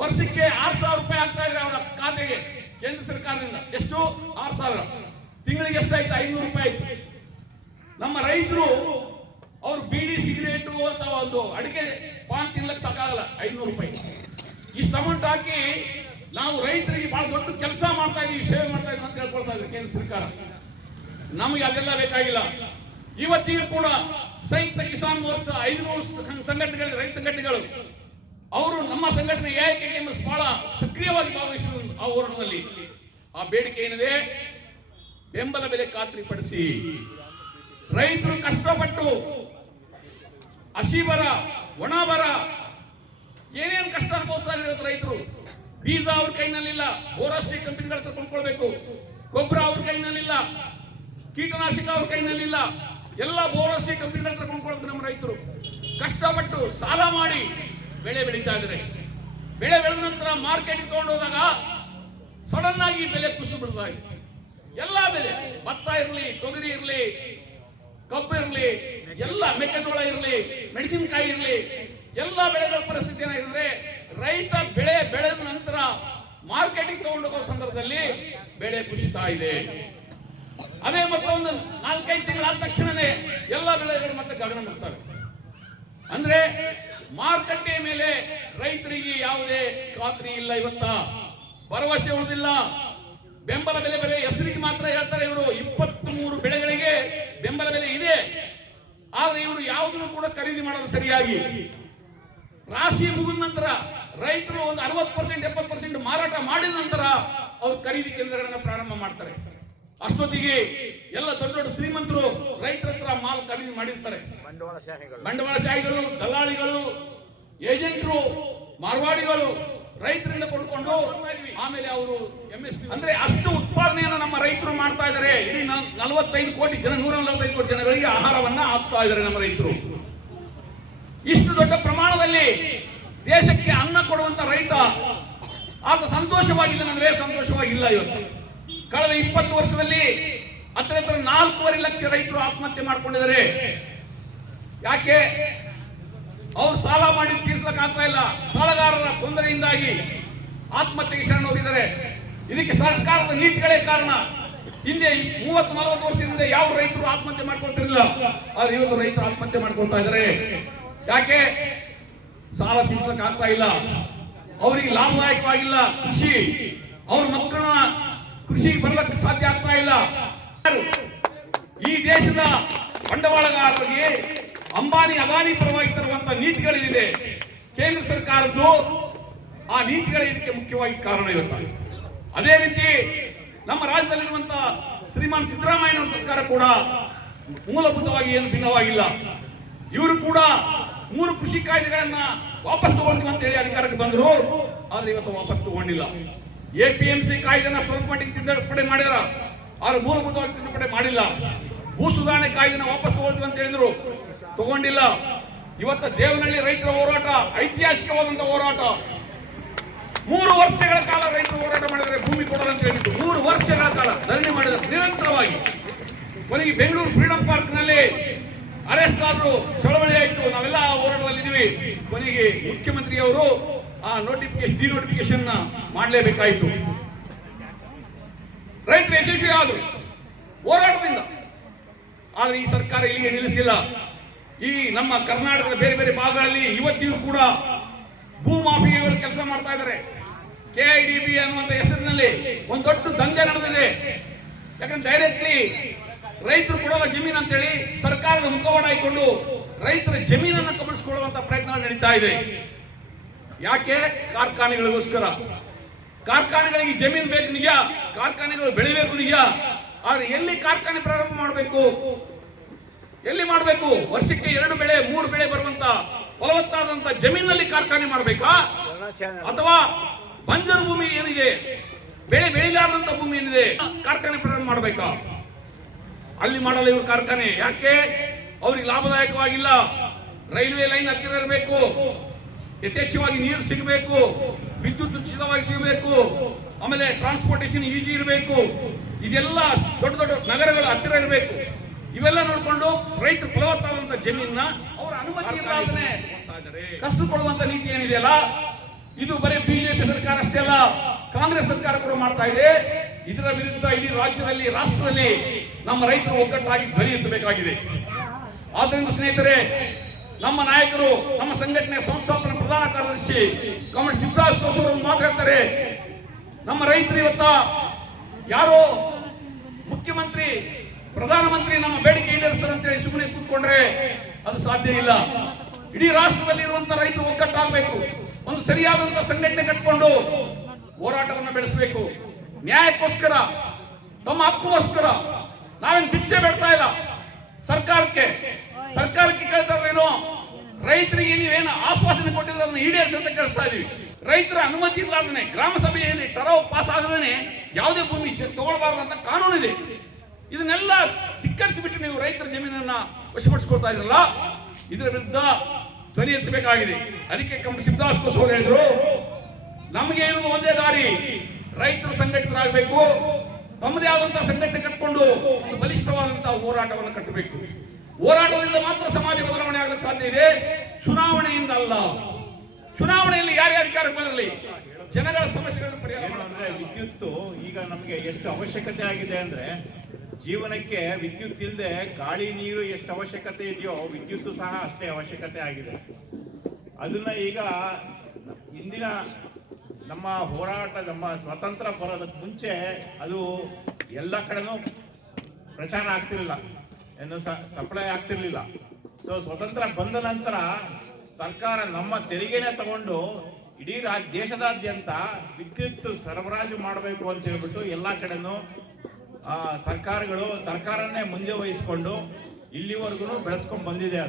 ವರ್ಷಕ್ಕೆ 6,000 ರೂಪಾಯಿ ಆಗ್ತಾ ಇದ್ರೆ ಅವರ ಖಾತೆಗೆ ಕೇಂದ್ರ ಸರ್ಕಾರದಿಂದ. ಎಷ್ಟು? 6,000. ತಿಂಗಳಿಗೆ ಎಷ್ಟಾಯ್ತು? 500 ರೂಪಾಯಿ. ನಮ್ಮ ರೈತರು ಅವರು ಬೀಡಿ ಸಿಗರೇಟು ಅಂತ ಒಂದು ಅಡಿಗೆ ಪಾನ್ ತಿನ್ಲಕ್ಕೆ ಸಾಕಾಗಲ್ಲ, 500 ರೂಪಾಯಿ. ಇಷ್ಟು ಅಮೌಂಟ್ ಹಾಕಿ ನಾವು ರೈತರಿಗೆ ಬಹಳ ದೊಡ್ಡ ಕೆಲಸ ಮಾಡ್ತಾ ಇದೀವಿ, ಸೇವೆ ಮಾಡ್ತಾ ಇದೀವಿ ಅಂತ ಹೇಳ್ಕೊಳ್ತಾ ಇದ್ರು ಕೇಂದ್ರ ಸರ್ಕಾರ. ನಮಗೆ ಅದೆಲ್ಲ ಬೇಕಾಗಿಲ್ಲ. ಇವತ್ತಿಗೂ ಕೂಡ ಸಂಯುಕ್ತ ಕಿಸಾನ್ ಮೋರ್ಚಾ 500 ಸಂಘಟನೆಗಳು, ರೈತ ಸಂಘಟನೆಗಳು, ಅವರು ನಮ್ಮ ಸಂಘಟನೆ AIKMS ಬಹಳ ಸಕ್ರಿಯವಾಗಿ ಭಾಗವಹಿಸಿದರು ಆ ಹೋರಾಟದಲ್ಲಿ. ಆ ಬೇಡಿಕೆ ಏನಿದೆ, ಬೆಂಬಲ ಬೆಲೆ ಖಾತ್ರಿಪಡಿಸಿ. ರೈತರು ಕಷ್ಟಪಟ್ಟು ಹಸಿ ಬರ, ಒಣ ಬರ, ಏನೇನು ಕಷ್ಟ ಅನುಭವಿಸ್ತಾ ಇರೋದು ರೈತರು. ಬೀಜ ಅವ್ರ ಕೈನಲ್ಲಿಲ್ಲ, ಬೋರಾಸ್ಟ್ರಿ ಕಂಪನಿಗಳ ಹತ್ರ ಕೊಂಡ್ಕೊಳ್ಬೇಕು. ಗೊಬ್ಬರ ಅವ್ರ ಕೈನಲ್ಲಿಲ್ಲ, ಕೀಟನಾಶಕ ಅವ್ರ ಕೈನಲ್ಲಿಲ್ಲ, ಎಲ್ಲ ಬೋರಾಸ್ಟ್ರಿ ಕಂಪನಿಗಳ ಹತ್ರ ಕೊಂಡ್ಕೊಳ್ಬೇಕು. ನಮ್ಮ ರೈತರು ಕಷ್ಟಪಟ್ಟು ಸಾಲ ಮಾಡಿ ಬೆಳೆ ಬೆಳೀತಾ ಇದ್ದಾರೆ. ಬೆಳೆ ಬೆಳೆದ ನಂತರ ಮಾರ್ಕೆಟ್ಗೆ ತಗೊಂಡು ಹೋದಾಗ ಸಡನ್ ಆಗಿ ಬೆಲೆ ಕುಸಿದು ಬಿಡ್ತಾ ಇದೆ. ಎಲ್ಲಾ ಬೆಲೆ, ಭತ್ತ ಇರಲಿ, ತೊಗರಿ ಇರಲಿ, ಕಬ್ಬು ಇರಲಿ, ಎಲ್ಲ ಮೆಕ್ಕೆಜೋಳ ಇರಲಿ, ಮೆಣಸಿನಕಾಯಿ ಇರಲಿ, ಎಲ್ಲ ಬೆಳೆಗಳ ಪರಿಸ್ಥಿತಿ ಏನಾಗಿದ್ರೆ ರೈತ ಬೆಳೆ ಬೆಳೆದ ನಂತರ ಮಾರ್ಕೆಟಿಂಗ್ ತಗೊಂಡು ಹೋಗೋ ಸಂದರ್ಭದಲ್ಲಿ ಬೆಳೆ ಕುಸಿತಾ ಇದೆ. ಅದೇ ಮತ್ತೊಂದು 4-5 ತಿಂಗಳಾದ ತಕ್ಷಣನೇ ಎಲ್ಲ ಬೆಳೆಗಳು ಮತ್ತೆ ಗಗನ ಮುಟ್ತವೆ. ಅಂದ್ರೆ ಮಾರುಕಟ್ಟೆ ಮೇಲೆ ರೈತರಿಗೆ ಯಾವುದೇ ಖಾತ್ರಿ ಇಲ್ಲ. ಇವತ್ತ ಭರವಸೆ ಉಳಿದಿಲ್ಲ. ಬೆಂಬಲ ಬೆಲೆ ಬೆಲೆ ಹೆಸರಿಗೆ ಮಾತ್ರ ಹೇಳ್ತಾರೆ ಇವರು. 23 ಬೆಳೆಗಳಿಗೆ ಬೆಂಬಲ ಬೆಲೆ ಇದೆ, ಆದ್ರೆ ಇವರು ಯಾವುದನ್ನು ಕೂಡ ಖರೀದಿ ಮಾಡೋದು ಸರಿಯಾಗಿ. ರಾಶಿ ಮುಗಿದ ನಂತರ ರೈತರು ಒಂದು 60%, 70% ಮಾರಾಟ ಮಾಡಿದ ನಂತರ ಅವರು ಖರೀದಿ ಕೇಂದ್ರಗಳನ್ನ ಪ್ರಾರಂಭ ಮಾಡ್ತಾರೆ. ಅಷ್ಟೊತ್ತಿಗೆ ಎಲ್ಲ ದೊಡ್ಡ ದೊಡ್ಡ ಶ್ರೀಮಂತರು ರೈತರ ಹತ್ರ ಮಾಲ್ ಖರೀದಿ ಮಾಡಿರ್ತಾರೆ. ಬಂಡವಾಳಶಾಹಿಗಳು, ದಲ್ಲಾಳಿಗಳು, ಏಜೆಂಟರು, ಮಾರ್ವಾಡಿಗಳು ರೈತರಿಂದ ಕೊಂಡ್ಕೊಂಡು ಆಮೇಲೆ ಅವರು MSP ಅಂದ್ರೆ ಅಷ್ಟು ಉತ್ಪಾದನೆಯನ್ನು ನಮ್ಮ ರೈತರು ಮಾಡ್ತಾ ಇದ್ದಾರೆ. ಇಡೀ 45 ಕೋಟಿ ಜನ, 145 ಕೋಟಿ ಜನಗಳಿಗೆ ಆಹಾರವನ್ನ ಹಾಕ್ತಾ ಇದ್ದಾರೆ ನಮ್ಮ ರೈತರು. ಇಷ್ಟು ದೊಡ್ಡ ಪ್ರಮಾಣದಲ್ಲಿ ದೇಶಕ್ಕೆ ಅನ್ನ ಕೊಡುವಂತ ರೈತ ಆತ ಸಂತೋಷವಾಗಿದ್ದಾನಂದ್ರೆ ಸಂತೋಷವಾಗಿಲ್ಲ. ಇವತ್ತು ಕಳೆದ 20 ವರ್ಷದಲ್ಲಿ ಹತ್ರ 4.5 ಲಕ್ಷ ರೈತರು ಆತ್ಮಹತ್ಯೆ ಮಾಡ್ಕೊಂಡಿದ್ದಾರೆ. ಯಾಕೆ? ಅವ್ರು ಸಾಲ ಮಾಡಿ ತೀರ್ಸಕ್ ಆಗ್ತಾ ಇಲ್ಲ. ಸಾಲಗಾರರ ತೊಂದರೆಯಿಂದಾಗಿ ಆತ್ಮಹತ್ಯೆಗೆ ಶರಣ ಹೋಗಿದ್ದಾರೆ. ಇದಕ್ಕೆ ಸರ್ಕಾರದ ನೀತಿಗಳೇ ಕಾರಣ. ಹಿಂದೆ 30-40 ವರ್ಷದಿಂದ ಯಾವ ರೈತರು ಆತ್ಮಹತ್ಯೆ ಮಾಡ್ಕೊಳ್ತಿರ್ಲಿಲ್ಲ, ಆದ್ರೆ ಇವತ್ತು ರೈತರು ಆತ್ಮಹತ್ಯೆ ಮಾಡ್ಕೊಳ್ತಾ ಇದ್ದಾರೆ. ಯಾಕೆ? ಸಾಲ ತೀರ್ಸಕ್ ಆಗ್ತಾ ಇಲ್ಲ, ಅವರಿಗೆ ಲಾಭದಾಯಕವಾಗಿಲ್ಲ ಕೃಷಿ. ಅವ್ರ ಮಕ್ಕಳನ್ನ ಕೃಷಿಗೆ ಬರಲಿಕ್ಕೆ ಸಾಧ್ಯ ಆಗ್ತಾ ಇಲ್ಲ. ಈ ದೇಶದ ಬಂಡವಾಳಗಾರರಿಗೆ ಅಂಬಾನಿ ಅದಾನಿ ಪರವಾಗಿ ತರುವಂತಹ ನೀತಿಗಳಿದೆ. ಕೇಂದ್ರ ಸರ್ಕಾರದ್ದು ಆ ನೀತಿಗಳೇ ಇದಕ್ಕೆ ಮುಖ್ಯವಾಗಿ ಕಾರಣ ಇವತ್ತು. ಅದೇ ರೀತಿ ನಮ್ಮ ರಾಜ್ಯದಲ್ಲಿರುವಂತಹ ಶ್ರೀಮಾನ್ ಸಿದ್ದರಾಮಯ್ಯ ಸರ್ಕಾರ ಕೂಡ ಮೂಲಭೂತವಾಗಿ ಏನು ಭಿನ್ನವಾಗಿಲ್ಲ. ಇವರು ಕೂಡ 3 ಕೃಷಿ ಕಾಯ್ದೆಗಳನ್ನ ವಾಪಸ್ ತಗೊಳ್ತೀವಿ ಅಂತ ಹೇಳಿ ಅಧಿಕಾರಕ್ಕೆ ಬಂದರು. ಆದ್ರೆ ಇವತ್ತು ವಾಪಸ್ ತಗೊಂಡಿಲ್ಲ. APMC ಕಾಯ್ದೆನ ಸ್ವಲ್ಪ ಮಟ್ಟಿಗೆ ತಿದ್ದುಪಡಿ ಮಾಡಿದ್ರ, ಆದ್ರೆ ಮೂಲಭೂತವಾಗಿ ತಿದ್ದುಪಡಿ ಮಾಡಿಲ್ಲ. ಭೂ ಸುಧಾರಣೆ ಕಾಯ್ದೆನ ವಾಪಸ್ ತಗೊಳ್ತೀವಿ ಅಂತ ಹೇಳಿದ್ರು, ತಗೊಂಡಿಲ್ಲ. ಇವತ್ತು ದೇವನಹಳ್ಳಿ ರೈತರ ಹೋರಾಟ ಐತಿಹಾಸಿಕವಾದಂತಹ ಹೋರಾಟ. 3 ವರ್ಷಗಳ ಕಾಲ ರೈತರು ಹೋರಾಟ ಮಾಡಿದರೆ ಭೂಮಿ ಕೊಡೋದು ಅಂತ ಹೇಳಿದ್ರು. 3 ವರ್ಷಗಳ ಕಾಲ ಧರಣಿ ಮಾಡಿದ್ರು ನಿರಂತರವಾಗಿ. ಕೊನೆಗೆ ಬೆಂಗಳೂರು ಫ್ರೀಡಂ ಪಾರ್ಕ್ ನಲ್ಲಿ ಅರೆಸ್ಟ್ ಆದ್ರು, ಚಳವಳಿ ಆಯ್ತು, ನಾವೆಲ್ಲ ಹೋರಾಟದಲ್ಲಿ ಇದೀವಿ. ಕೊನೆಗೆ ಮುಖ್ಯಮಂತ್ರಿ ಅವರು ಆ ಡಿನೋಟಿಫಿಕೇಶನ್ ಮಾಡಲೇಬೇಕಾಯಿತು. ರೈತರು ಯಶಸ್ವಿ ಆದ್ರು ಹೋರಾಟದಿಂದ. ಆದ್ರೆ ಈ ಸರ್ಕಾರ ಇಲ್ಲಿಗೆ ನಿಲ್ಲಿಸಿಲ್ಲ. ಈ ನಮ್ಮ ಕರ್ನಾಟಕದ ಬೇರೆ ಬೇರೆ ಭಾಗಗಳಲ್ಲಿ ಇವತ್ತಿಗೂ ಕೂಡ ಭೂ ಮಾಫಿಯಾಗಳು ಕೆಲಸ ಮಾಡ್ತಾ ಇದ್ದಾರೆ. KIDB ಅನ್ನುವಂತ ಹೆಸರಿನಲ್ಲಿ ಒಂದು ದೊಡ್ಡ ದಂಧೆ ನಡೆದಿದೆ. ಯಾಕಂದ್ರೆ ಡೈರೆಕ್ಟ್ಲಿ ರೈತರು ಕೊಡೋದ ಜಮೀನು ಅಂತೇಳಿ ಸರ್ಕಾರದ ಮುಖವಾಡ ಹಾಕಿಕೊಂಡು ರೈತರ ಜಮೀನನ್ನು ಕಬಳಿಸಿಕೊಳ್ಳುವಂತ ಪ್ರಯತ್ನ ನಡೀತಾ ಇದೆ. ಯಾಕೆ? ಕಾರ್ಖಾನೆಗಳಿಗೋಸ್ಕರ. ಕಾರ್ಖಾನೆಗಳಿಗೆ ಜಮೀನು ಬೇಕು ನಿಜ, ಕಾರ್ಖಾನೆಗಳು ಬೆಳಿಬೇಕು ನಿಜ. ಆದ್ರೆ ಎಲ್ಲಿ ಕಾರ್ಖಾನೆ ಪ್ರಾರಂಭ ಮಾಡಬೇಕು, ಎಲ್ಲಿ ಮಾಡಬೇಕು? ವರ್ಷಕ್ಕೆ 2 ಬೆಳೆ 3 ಬೆಳೆ ಬರುವಂತ ಫಲವತ್ತಾದಂತ ಜಮೀನಲ್ಲಿ ಕಾರ್ಖಾನೆ ಮಾಡಬೇಕಾ, ಅಥವಾ ಬಂಜರು ಭೂಮಿ ಏನಿದೆ, ಬೆಳೆ ಬೆಳೆಯಲಾರದಂತ ಭೂಮಿ ಏನಿದೆ, ಕಾರ್ಖಾನೆ ಪ್ರಾರಂಭ ಮಾಡಬೇಕಾ? ಅಲ್ಲಿ ಮಾಡಲ್ಲ ಇವರು ಕಾರ್ಖಾನೆ. ಯಾಕೆ? ಅವ್ರಿಗೆ ಲಾಭದಾಯಕವಾಗಿಲ್ಲ. ರೈಲ್ವೆ ಲೈನ್ ಹತ್ತಿರ ಇರಬೇಕು, ಯಥೇಚ್ಛವಾಗಿ ನೀರು ಸಿಗಬೇಕು, ವಿದ್ಯುತ್ ಉಚಿತವಾಗಿ ಸಿಗಬೇಕು, ಆಮೇಲೆ ಟ್ರಾನ್ಸ್ಪೋರ್ಟೇಷನ್ ಈಜಿ ಇರಬೇಕು, ಇದೆಲ್ಲ ದೊಡ್ಡ ದೊಡ್ಡ ನಗರಗಳ ಹತ್ತಿರ ಇರಬೇಕು. ಇವೆಲ್ಲ ನೋಡಿಕೊಂಡು ರೈತರು ಫಲವತ್ತಾದಂತ ಜಮೀನ ಅವರ ಅನುಮತಿ ಇಲ್ಲದೆ ಕಸಿದುಕೊಳ್ಳುವಂತ ನೀತಿ ಏನಿದೆಯಲ್ಲ, ಇದು ಬರೀ ಬಿಜೆಪಿ ಸರ್ಕಾರ ಅಷ್ಟೇ ಅಲ್ಲ, ಕಾಂಗ್ರೆಸ್ ಸರ್ಕಾರ ಕೂಡ ಮಾಡ್ತಾ ಇದೆ. ಇದರ ವಿರುದ್ಧ ಇಡೀ ರಾಜ್ಯದಲ್ಲಿ, ರಾಷ್ಟ್ರದಲ್ಲಿ ನಮ್ಮ ರೈತರು ಒಗ್ಗಟ್ಟಾಗಿ ಧ್ವನಿ ಎತ್ತಬೇಕಾಗಿದೆ. ಆದ್ದರಿಂದ ಸ್ನೇಹಿತರೆ, ನಮ್ಮ ನಾಯಕರು, ನಮ್ಮ ಸಂಘಟನೆಯ ಸಂಸ್ಥಾಪನಾ ಪ್ರಧಾನ ಕಾರ್ಯದರ್ಶಿ ಕಮಲ್ ಶಿವರಾಜ್ ಅವರು ಮಾತಾಡ್ತಾರೆ. ನಮ್ಮ ರೈತರು ಇವತ್ತ ಯಾರೋ ಮುಖ್ಯಮಂತ್ರಿ, ಪ್ರಧಾನಮಂತ್ರಿ ನಮ್ಮ ಬೇಡಿಕೆ ಈಡೇರಿಸ್ತಾರೆ ಅಂತೇಳಿ ಸುಮ್ಮನೆ ಕೂತ್ಕೊಂಡ್ರೆ ಅದು ಸಾಧ್ಯ ಇಲ್ಲ. ಇಡೀ ರಾಷ್ಟ್ರದಲ್ಲಿ ಇರುವಂತಹ ರೈತರು ಒಗ್ಗಟ್ಟಾಗಬೇಕು. ಒಂದು ಸರಿಯಾದಂತಹ ಸಂಘಟನೆ ಕಟ್ಕೊಂಡು ಹೋರಾಟವನ್ನು ಬೆಳೆಸಬೇಕು. ನ್ಯಾಯಕ್ಕೋಸ್ಕರ, ತಮ್ಮ ಹಕ್ಕುಗೋಸ್ಕರ. ನಾವೇನು ಭಿಕ್ಷೆ ಬೇಡ್ತಾ ಇಲ್ಲ ಸರ್ಕಾರಕ್ಕೆ ಕೇಳ್ತಾರೇನೋ, ರೈತರಿಗೆ ನೀವೇನು ಆಶ್ವಾಸನೆ ಕೊಟ್ಟಿದ್ರೆ ಅದನ್ನು ಈಡೇರಿಸಿ ಅಂತ ಕೇಳ್ತಾ ಇದೀವಿ. ರೈತರ ಅನುಮತಿ ಇರಲಾರ್ದೇ, ಗ್ರಾಮ ಸಭೆಯಲ್ಲಿ ಟರಾವ್ ಪಾಸ್ ಆಗದೇ ಯಾವುದೇ ಭೂಮಿ ತಗೊಳ್ಬಾರ್ದು ಅಂತ ಕಾನೂನಿದೆ. ಇದನ್ನೆಲ್ಲ ಧಿಕ್ಕರಿಸಿಬಿಟ್ಟು ನೀವು ರೈತರ ಜಮೀನನ್ನ ವಶಪಡಿಸಿಕೊಳ್ತಾ ಇದ್ರಲ್ಲ, ಇದರ ವಿರುದ್ಧ ಧ್ವನಿ ಎತ್ತಬೇಕಾಗಿದೆ. ಅದಕ್ಕೆ ಕಮಲ್ ಶಿವದಾಸ್ ಅವರು ಹೇಳಿದ್ರು, ನಮಗೆ ಇರುವುದು ಒಂದೇ ದಾರಿ, ರೈತರು ಸಂಘಟಿತರಾಗಬೇಕು, ತಮ್ಮದೇ ಆದಂತಹ ಸಂಘಟನೆ ಕಟ್ಟಿಕೊಂಡು ಒಂದು ಬಲಿಷ್ಠವಾದಂತಹ ಹೋರಾಟವನ್ನು ಕಟ್ಟಬೇಕು. ಹೋರಾಟದಿಂದ ಮಾತ್ರ ಸಮಾಜ ಬದಲಾವಣೆ ಆಗಲಿಕ್ಕೆ ಸಾಧ್ಯ ಇದೆ, ಚುನಾವಣೆಯಿಂದ ಅಲ್ಲ. ಚುನಾವಣೆಯಲ್ಲಿ ಯಾರೇ ಅಧಿಕಾರಕ್ಕೆ ಬರಲಿ, ಜನಗಳ ಸಮಸ್ಯೆಗಳನ್ನು ಪರಿಹಾರ ಅಂದ್ರೆ ವಿದ್ಯುತ್ ಈಗ ನಮಗೆ ಎಷ್ಟು ಅವಶ್ಯಕತೆ ಆಗಿದೆ ಅಂದ್ರೆ, ಜೀವನಕ್ಕೆ ವಿದ್ಯುತ್ ಇಲ್ಲದೆ ಗಾಳಿ ನೀರು ಎಷ್ಟು ಅವಶ್ಯಕತೆ ಇದೆಯೋ ವಿದ್ಯುತ್ ಸಹ ಅಷ್ಟೇ ಅವಶ್ಯಕತೆ ಆಗಿದೆ. ಅದನ್ನ ಈಗ ಇಂದಿನ ನಮ್ಮ ಹೋರಾಟ, ನಮ್ಮ ಸ್ವತಂತ್ರ ಬರೋದಕ್ಕೆ ಮುಂಚೆ ಅದು ಎಲ್ಲ ಕಡೆನೂ ಪ್ರಚಾರ ಆಗ್ತಿರ್ಲಿಲ್ಲ, ಏನು ಸಪ್ಲೈ ಆಗ್ತಿರ್ಲಿಲ್ಲ. ಸೊ ಸ್ವತಂತ್ರ ಬಂದ ನಂತರ ಸರ್ಕಾರ ನಮ್ಮ ತೆರಿಗೆನೆ ತಗೊಂಡು ಇಡೀ ದೇಶದಾದ್ಯಂತ ವಿದ್ಯುತ್ ಸರಬರಾಜು ಮಾಡಬೇಕು ಅಂತ ಹೇಳ್ಬಿಟ್ಟು ಎಲ್ಲ ಕಡೆನೂ ಸರ್ಕಾರನೇ ಮುಂದೆ ವಹಿಸಿಕೊಂಡು ಇಲ್ಲಿವರೆಗೂ ಬೆಳೆಸ್ಕೊಂಡು ಬಂದಿದೆ.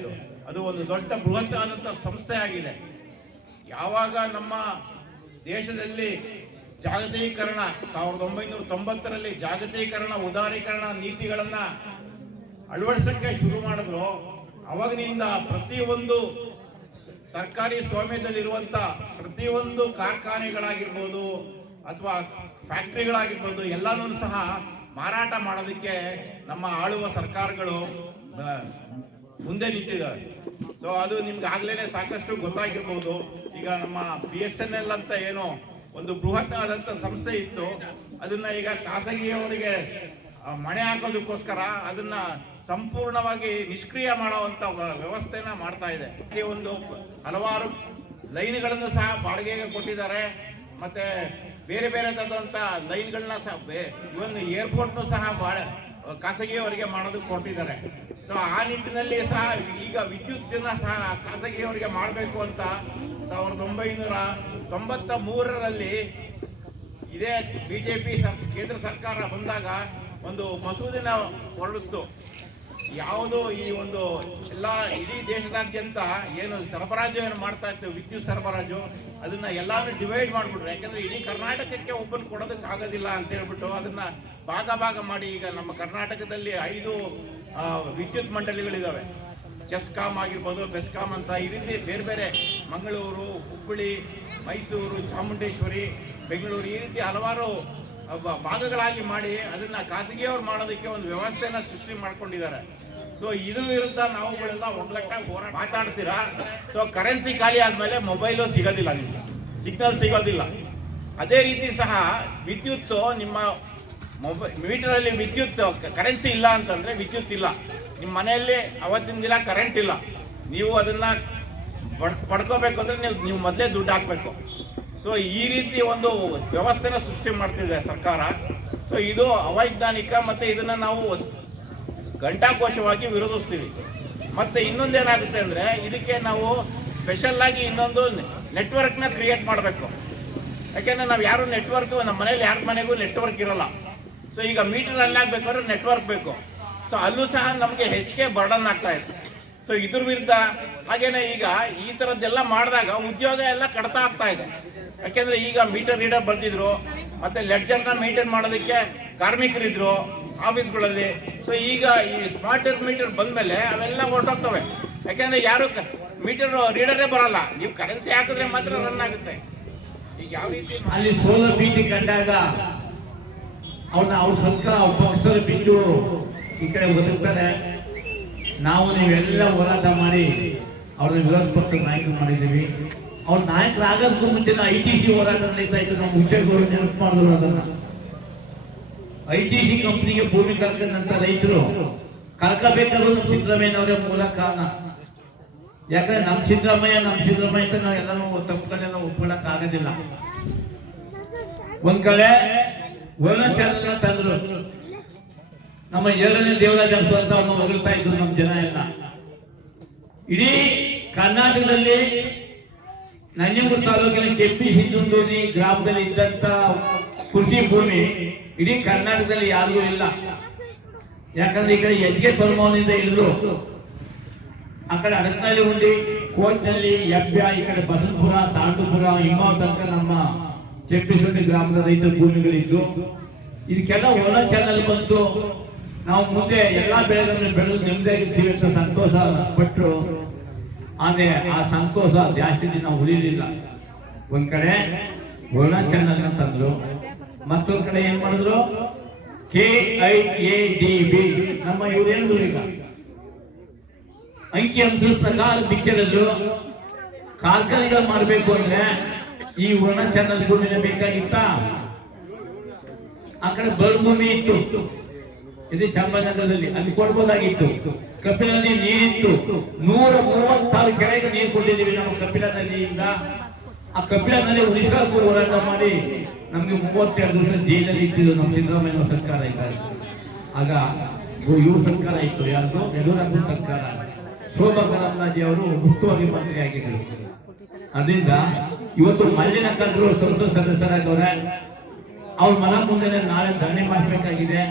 ಅದು ಒಂದು ದೊಡ್ಡ ಬೃಹತ್ ಆದಂತ ಸಂಸ್ಥೆ ಆಗಿದೆ. ಯಾವಾಗ ನಮ್ಮ ದೇಶದಲ್ಲಿ ಜಾಗತೀಕರಣ 1990ರಲ್ಲಿ ಜಾಗತೀಕರಣ, ಉದಾರೀಕರಣ ನೀತಿಗಳನ್ನ ಅಳವಡಿಸಕ್ಕೆ ಶುರು ಮಾಡಿದ್ರು, ಅವಾಗಿನಿಂದ ಪ್ರತಿಯೊಂದು ಸರ್ಕಾರಿ ಸ್ವಾಮ್ಯದಲ್ಲಿರುವಂತ ಪ್ರತಿಯೊಂದು ಕಾರ್ಖಾನೆಗಳಾಗಿರ್ಬೋದು ಅಥವಾ ಫ್ಯಾಕ್ಟರಿಗಳಾಗಿರ್ಬೋದು ಎಲ್ಲಾನು ಸಹ ಮಾರಾಟ ಮಾಡೋದಕ್ಕೆ ನಮ್ಮ ಆಳುವ ಸರ್ಕಾರಗಳು ಮುಂದೆ ನಿಂತಿದ್ದಾರೆ. ಸೊ ಅದು ನಿಮ್ಗೆ ಆಗ್ಲೇನೆ ಸಾಕಷ್ಟು ಗೊತ್ತಾಗಿರ್ಬೋದು. ಈಗ ನಮ್ಮ BSNL ಅಂತ ಏನೋ ಒಂದು ಬೃಹತ್ ಆದಂತ ಸಂಸ್ಥೆ ಇತ್ತು, ಅದನ್ನ ಈಗ ಖಾಸಗಿಯವರಿಗೆ ಮಣೆ ಹಾಕೋದಕ್ಕೋಸ್ಕರ ಅದನ್ನ ಸಂಪೂರ್ಣವಾಗಿ ನಿಷ್ಕ್ರಿಯ ಮಾಡುವಂತ ವ್ಯವಸ್ಥೆನ ಮಾಡ್ತಾ ಇದೆ. ಈ ಒಂದು ಹಲವಾರು ಲೈನ್ಗಳನ್ನು ಸಹ ಬಾಡಿಗೆಗೆ ಕೊಟ್ಟಿದ್ದಾರೆ ಮತ್ತೆ ಬೇರೆ ಬೇರೆ ತರದಂತ ಲೈನ್ಗಳನ್ನ ಸಹ ಇವನ್ ಏರ್ಪೋರ್ಟ್ನು ಸಹ ಖಾಸಗಿಯವರಿಗೆ ಮಾಡೋದಕ್ಕೆ ಕೊಟ್ಟಿದ್ದಾರೆ. ಸೊ ಆ ನಿಟ್ಟಿನಲ್ಲಿ ಸಹ ಈಗ ವಿದ್ಯುತ್ತನ್ನ ಸಹ ಖಾಸಗಿಯವರಿಗೆ ಮಾಡಬೇಕು ಅಂತ 1993ರಲ್ಲಿ ಇದೇ ಬಿಜೆಪಿ ಕೇಂದ್ರ ಸರ್ಕಾರ ಬಂದಾಗ ಒಂದು ಮಸೂದೆನ ಹೊರಡಿಸ್ತು. ಯಾವುದು ಈ ಒಂದು ಎಲ್ಲ ಇಡೀ ದೇಶದಾದ್ಯಂತ ಏನು ಸರಬರಾಜು ಏನು ಮಾಡ್ತಾ ಇತ್ತು ವಿದ್ಯುತ್ ಸರಬರಾಜು, ಅದನ್ನ ಎಲ್ಲಾನು ಡಿವೈಡ್ ಮಾಡ್ಬಿಟ್ರು. ಯಾಕಂದ್ರೆ ಇಡೀ ಕರ್ನಾಟಕಕ್ಕೆ ಒಬ್ಬನ್ ಕೊಡೋದಕ್ಕೆ ಆಗೋದಿಲ್ಲ ಅಂತ ಹೇಳ್ಬಿಟ್ಟು ಅದನ್ನ ಭಾಗ ಮಾಡಿ ಈಗ ನಮ್ಮ ಕರ್ನಾಟಕದಲ್ಲಿ 5 ವಿದ್ಯುತ್ ಮಂಡಳಿಗಳಿದಾವೆ. ಚೆಸ್ಕಾಂ ಆಗಿರ್ಬೋದು, ಬೆಸ್ಕಾಂ ಅಂತ ಈ ರೀತಿ ಬೇರೆ ಬೇರೆ ಮಂಗಳೂರು, ಹುಬ್ಬಳ್ಳಿ, ಮೈಸೂರು, ಚಾಮುಂಡೇಶ್ವರಿ, ಬೆಂಗಳೂರು ಈ ರೀತಿ ಹಲವಾರು ಭಾಗಗಳಾಗಿ ಮಾಡಿ ಅದನ್ನ ಖಾಸಗಿಯವ್ರು ಮಾಡೋದಕ್ಕೆ ಒಂದು ವ್ಯವಸ್ಥೆನ ಸೃಷ್ಟಿ ಮಾಡ್ಕೊಂಡಿದ್ದಾರೆ. ಸೊ ಇದ್ರ ವಿರುದ್ಧ ನಾವುಗಳೆಲ್ಲ ಒಗ್ಗಟ್ಟಾಗಿ ಹೋರಾಟ ಮಾತಾಡ್ತೀರಾ. ಸೊ ಕರೆನ್ಸಿ ಖಾಲಿ ಆದ್ಮೇಲೆ ಮೊಬೈಲು ಸಿಗೋದಿಲ್ಲ, ನಿಮ್ಗೆ ಸಿಗ್ನಲ್ ಸಿಗೋದಿಲ್ಲ. ಅದೇ ರೀತಿ ಸಹ ವಿದ್ಯುತ್ ನಿಮ್ಮ ಮೀಟರಲ್ಲಿ ವಿದ್ಯುತ್ ಕರೆನ್ಸಿ ಇಲ್ಲ ಅಂತಂದ್ರೆ ವಿದ್ಯುತ್ ಇಲ್ಲ. ನಿಮ್ಮ ಮನೆಯಲ್ಲಿ ಅವತ್ತಿನ ದಿನ ಕರೆಂಟ್ ಇಲ್ಲ, ನೀವು ಅದನ್ನ ಪಡ್ಕೋಬೇಕು ಅಂದ್ರೆ ನೀವು ಮೊದಲೇ ದುಡ್ಡು ಹಾಕ್ಬೇಕು. ಸೊ ಈ ರೀತಿ ಒಂದು ವ್ಯವಸ್ಥೆನ ಸೃಷ್ಟಿ ಮಾಡ್ತಿದೆ ಸರ್ಕಾರ. ಸೊ ಇದು ಅವೈಜ್ಞಾನಿಕ, ಮತ್ತೆ ಇದನ್ನ ನಾವು ಘಂಟಾಘೋಷವಾಗಿ ವಿರೋಧಿಸ್ತೀವಿ. ಮತ್ತೆ ಇನ್ನೊಂದೇನಾಗುತ್ತೆ ಅಂದ್ರೆ ಇದಕ್ಕೆ ನಾವು ಸ್ಪೆಷಲ್ ಆಗಿ ಇನ್ನೊಂದು ನೆಟ್ವರ್ಕ್ನ ಕ್ರಿಯೇಟ್ ಮಾಡಬೇಕು. ಯಾಕೆಂದ್ರೆ ನಾವು ಯಾರು ನೆಟ್ವರ್ಕ್ ನಮ್ಮ ಮನೇಲಿ ಯಾರ ಮನೆಗೂ ನೆಟ್ವರ್ಕ್ ಇರಲ್ಲ. ಸೊ ಈಗ ಮೀಟರ್ ರನ್ ಆಗ್ಬೇಕಾದ್ರೆ ನೆಟ್ವರ್ಕ್ ಬೇಕು. ಸೊ ಅಲ್ಲೂ ಸಹ ನಮಗೆ ಹೆಚ್ಚಿಗೆ ಬರ್ಡನ್ ಆಗ್ತಾ ಇತ್ತು. ಸೊ ಇದ್ರ ವಿರುದ್ಧ ಹಾಗೇನೆ ಈಗ ಈ ತರದ್ದೆಲ್ಲ ಮಾಡಿದಾಗ ಉದ್ಯೋಗ ಎಲ್ಲ ಕಡಿತ ಆಗ್ತಾ ಇದೆ. ಯಾಕೆಂದ್ರೆ ಈಗ ಮೀಟರ್ ರೀಡರ್ ಬಂದಿದ್ರು, ಮತ್ತೆ ಲೆಡ್ಜರ್ನ ಮೇಂಟೈನ್ ಮಾಡೋದಕ್ಕೆ ಕಾರ್ಮಿಕರಿದ್ರು ಆಫೀಸ್ಗಳಲ್ಲಿ. ಸೊ ಈಗ ಈ ಸ್ಮಾರ್ಟ್ ಮೀಟರ್ ಬಂದ್ಮೇಲೆ ಅವೆಲ್ಲ ಹೊರಟೋಗ್ತವೆ. ಯಾಕೆಂದ್ರೆ ಯಾರು ಮೀಟರ್ ರೀಡರೇ ಬರಲ್ಲ, ನೀವು ಕರೆನ್ಸಿ ಹಾಕಿದ್ರೆ ಮಾತ್ರ ರನ್ ಆಗುತ್ತೆ. ಈಗ ಯಾವ ರೀತಿ ಅಲ್ಲಿ ಸೋಲ ಭೀತಿ ಕಂಡಾಗ ಅವ್ರ ಸರ್ಕಾರ ಪಕ್ಷದ ಬಿಟ್ಟು ಈ ಕಡೆ ಬದುಕ್ತಾರೆ. ನಾವು ನೀವೆಲ್ಲ ಹೋರಾಟ ಮಾಡಿ ಅವ್ರನ್ನ ವಿರೋಧ ಪಕ್ಷದ ನಾಯಕರು ಮಾಡಿದ್ದೀವಿ. ಅವ್ರ ನಾಯಕರಾಗೋದಕ್ಕೂ ಮುಂಚೆ ITC ಹೋರಾಟ ನಡೀತಾ ಇತ್ತು. ನಮ್ಮ ಹುಚ್ಚೇಗೌಡರು ನೆನಪು ಮಾಡಿದ್ರು ಅದನ್ನ. ITC ಕಂಪ್ನಿಗೆ ಭೂಮಿ ಕಳ್ಕೊಂಡಂತ ರೈತರು ಕಳ್ಕೋಬೇಕಾದ್ರು ನಮ್ಮ ಸಿದ್ದರಾಮಯ್ಯನವರೇ ಮೂಲ ಕಾರಣ. ಯಾಕಂದ್ರೆ ನಮ್ಮ ಸಿದ್ದರಾಮಯ್ಯ ಅಂತ ನಾವೆಲ್ಲರೂ ತಪ್ಪುಗಳನ್ನೆಲ್ಲ ಒಪ್ಕೊಳ್ಳಕ್ ಆಗೋದಿಲ್ಲ. ಒಂದ್ ಕಡೆ ವರ್ಣಚಾರನ ತಂದ್ರು, ನಮ್ಮ 7ನೇ ದೇವರಾಜ ಅರಸು ಅಂತ ಅವ್ರನ್ನ ಹೊಗಳ್ತಾ ಇದ್ರು ನಮ್ಮ ಜನ ಎಲ್ಲ. ಇಡೀ ಕರ್ನಾಟಕದಲ್ಲಿ ನಂಜನಗೂಡು ತಾಲೂಕಿನ ಕೆಪಿ ಸಿಂಧೂರಿ ಗ್ರಾಮದಲ್ಲಿ ಇದ್ದಂತ ಕೃಷಿ ಭೂಮಿ ಇಡೀ ಕರ್ನಾಟಕದಲ್ಲಿ ಯಾರಿಗೂ ಇಲ್ಲ. ಯಾಕಂದ್ರೆ ಈ ಕಡೆ ಯಜ್ಗೆ ಪರಮಾವನಿಂದ ಇಲ್ಲೂ, ಆ ಕಡೆ ಅಡಕನಹಳ್ಳಿ ಉಂಡಿ, ಕೋಟ್ನಲ್ಲಿ, ಯಬ್ಬ್ಯ, ಈ ಕಡೆ ಬಸವಪುರ, ತಾಂಡೂಪುರ, ಹಿಂಗಾವ್ ತನಕ ನಮ್ಮ ಕೆಪ್ಪಿಸೊಂಡಿ ಗ್ರಾಮದ ರೈತರ ಭೂಮಿಗಳಿದ್ದು ಇದಕ್ಕೆಲ್ಲ ಒಳ ಚಾನಲ್ ಬಂತು. ನಾವು ಮುಂದೆ ಎಲ್ಲಾ ಬೆಳೆಗಳನ್ನು ಬೆಳೆದು ನೆಮ್ಮದಿಯಾಗಿರ್ತೀವಿ ಅಂತ ಸಂತೋಷ ಪಟ್ಟರು. ಆದ್ರೆ ಆ ಸಂತೋಷ ಜಾಸ್ತಿ ದಿನ ಉಳಿಲಿಲ್ಲ. ಒಂದ್ ಕಡೆ ಒಳ ಚಾನಲ್ ತಂದ್ರು, ಮತ್ತೊಂದ್ ಕಡೆ ಏನ್ ಮಾಡಿದ್ರು KIADB. ನಮ್ಮ ಇವ್ರೇನಿದ್ರು ಈಗ ಅಂಕಿ ಅಂಶದ ಪ್ರಕಾರ ಬಿಚ್ಚಿಡಿದ್ರು. ಕಾರ್ಖಾನೆಗಳು ಮಾಡಬೇಕು ಅಂದ್ರೆ ಈ ಒಣ ಚಾನಲ್ ಭೂಮಿನ ಬೇಕಾಗಿತ್ತ. ಆ ಕಡೆ ಭೂಮಿ ಇತ್ತು, ಇದು ಚಾಮರಾಜನಗರದಲ್ಲಿ, ಅಲ್ಲಿ ಕೊಡ್ಬೋದಾಗಿತ್ತು. ಕಪಿಲ ನದಿ ನೀರಿತ್ತು, 136 ಕೆರೆಗೆ ನೀರು ಕೊಟ್ಟಿದ್ದೀವಿ ನಾವು ಕಪಿಲ ನದಿಯಿಂದ. ಆ ಕಪಿಲ ನದಿ ಉಳಿಸಲು ಹೋರಾಟ ಮಾಡಿ ನಮ್ಗೆ 32 ದಿವಸ ಜೈಲಲ್ಲಿ ಇಟ್ಟಿದ್ದು ನಮ್ಮ ಸಿದ್ದರಾಮಯ್ಯ ಸರ್ಕಾರ ಇದ್ದಾರೆ. ಆಗ ಇವ್ರ ಸರ್ಕಾರ ಇತ್ತು, ಯಾರ್ದು ಯಡಿಯೂರಪ್ಪ ಸರ್ಕಾರ. ಶೋಭಾ ಕರಂದ್ಲಾಜೆ ಅವರು ಮುಖ್ಯವಾಗಿ ಮಂತ್ರಿ ಆಗಿದ್ರು. ಅದರಿಂದ ಇವತ್ತು ಮಲ್ಲಿನ ಕಂಡ್ರು ಸಂಸತ್ ಸದಸ್ಯರಾಗವ್ರೆ. ಅವ್ರ ಮನ ಮುಂದೆ ನಾಳೆ ಧರಣಿ ಮಾಡಿಸಬೇಕಾಗಿದೆ.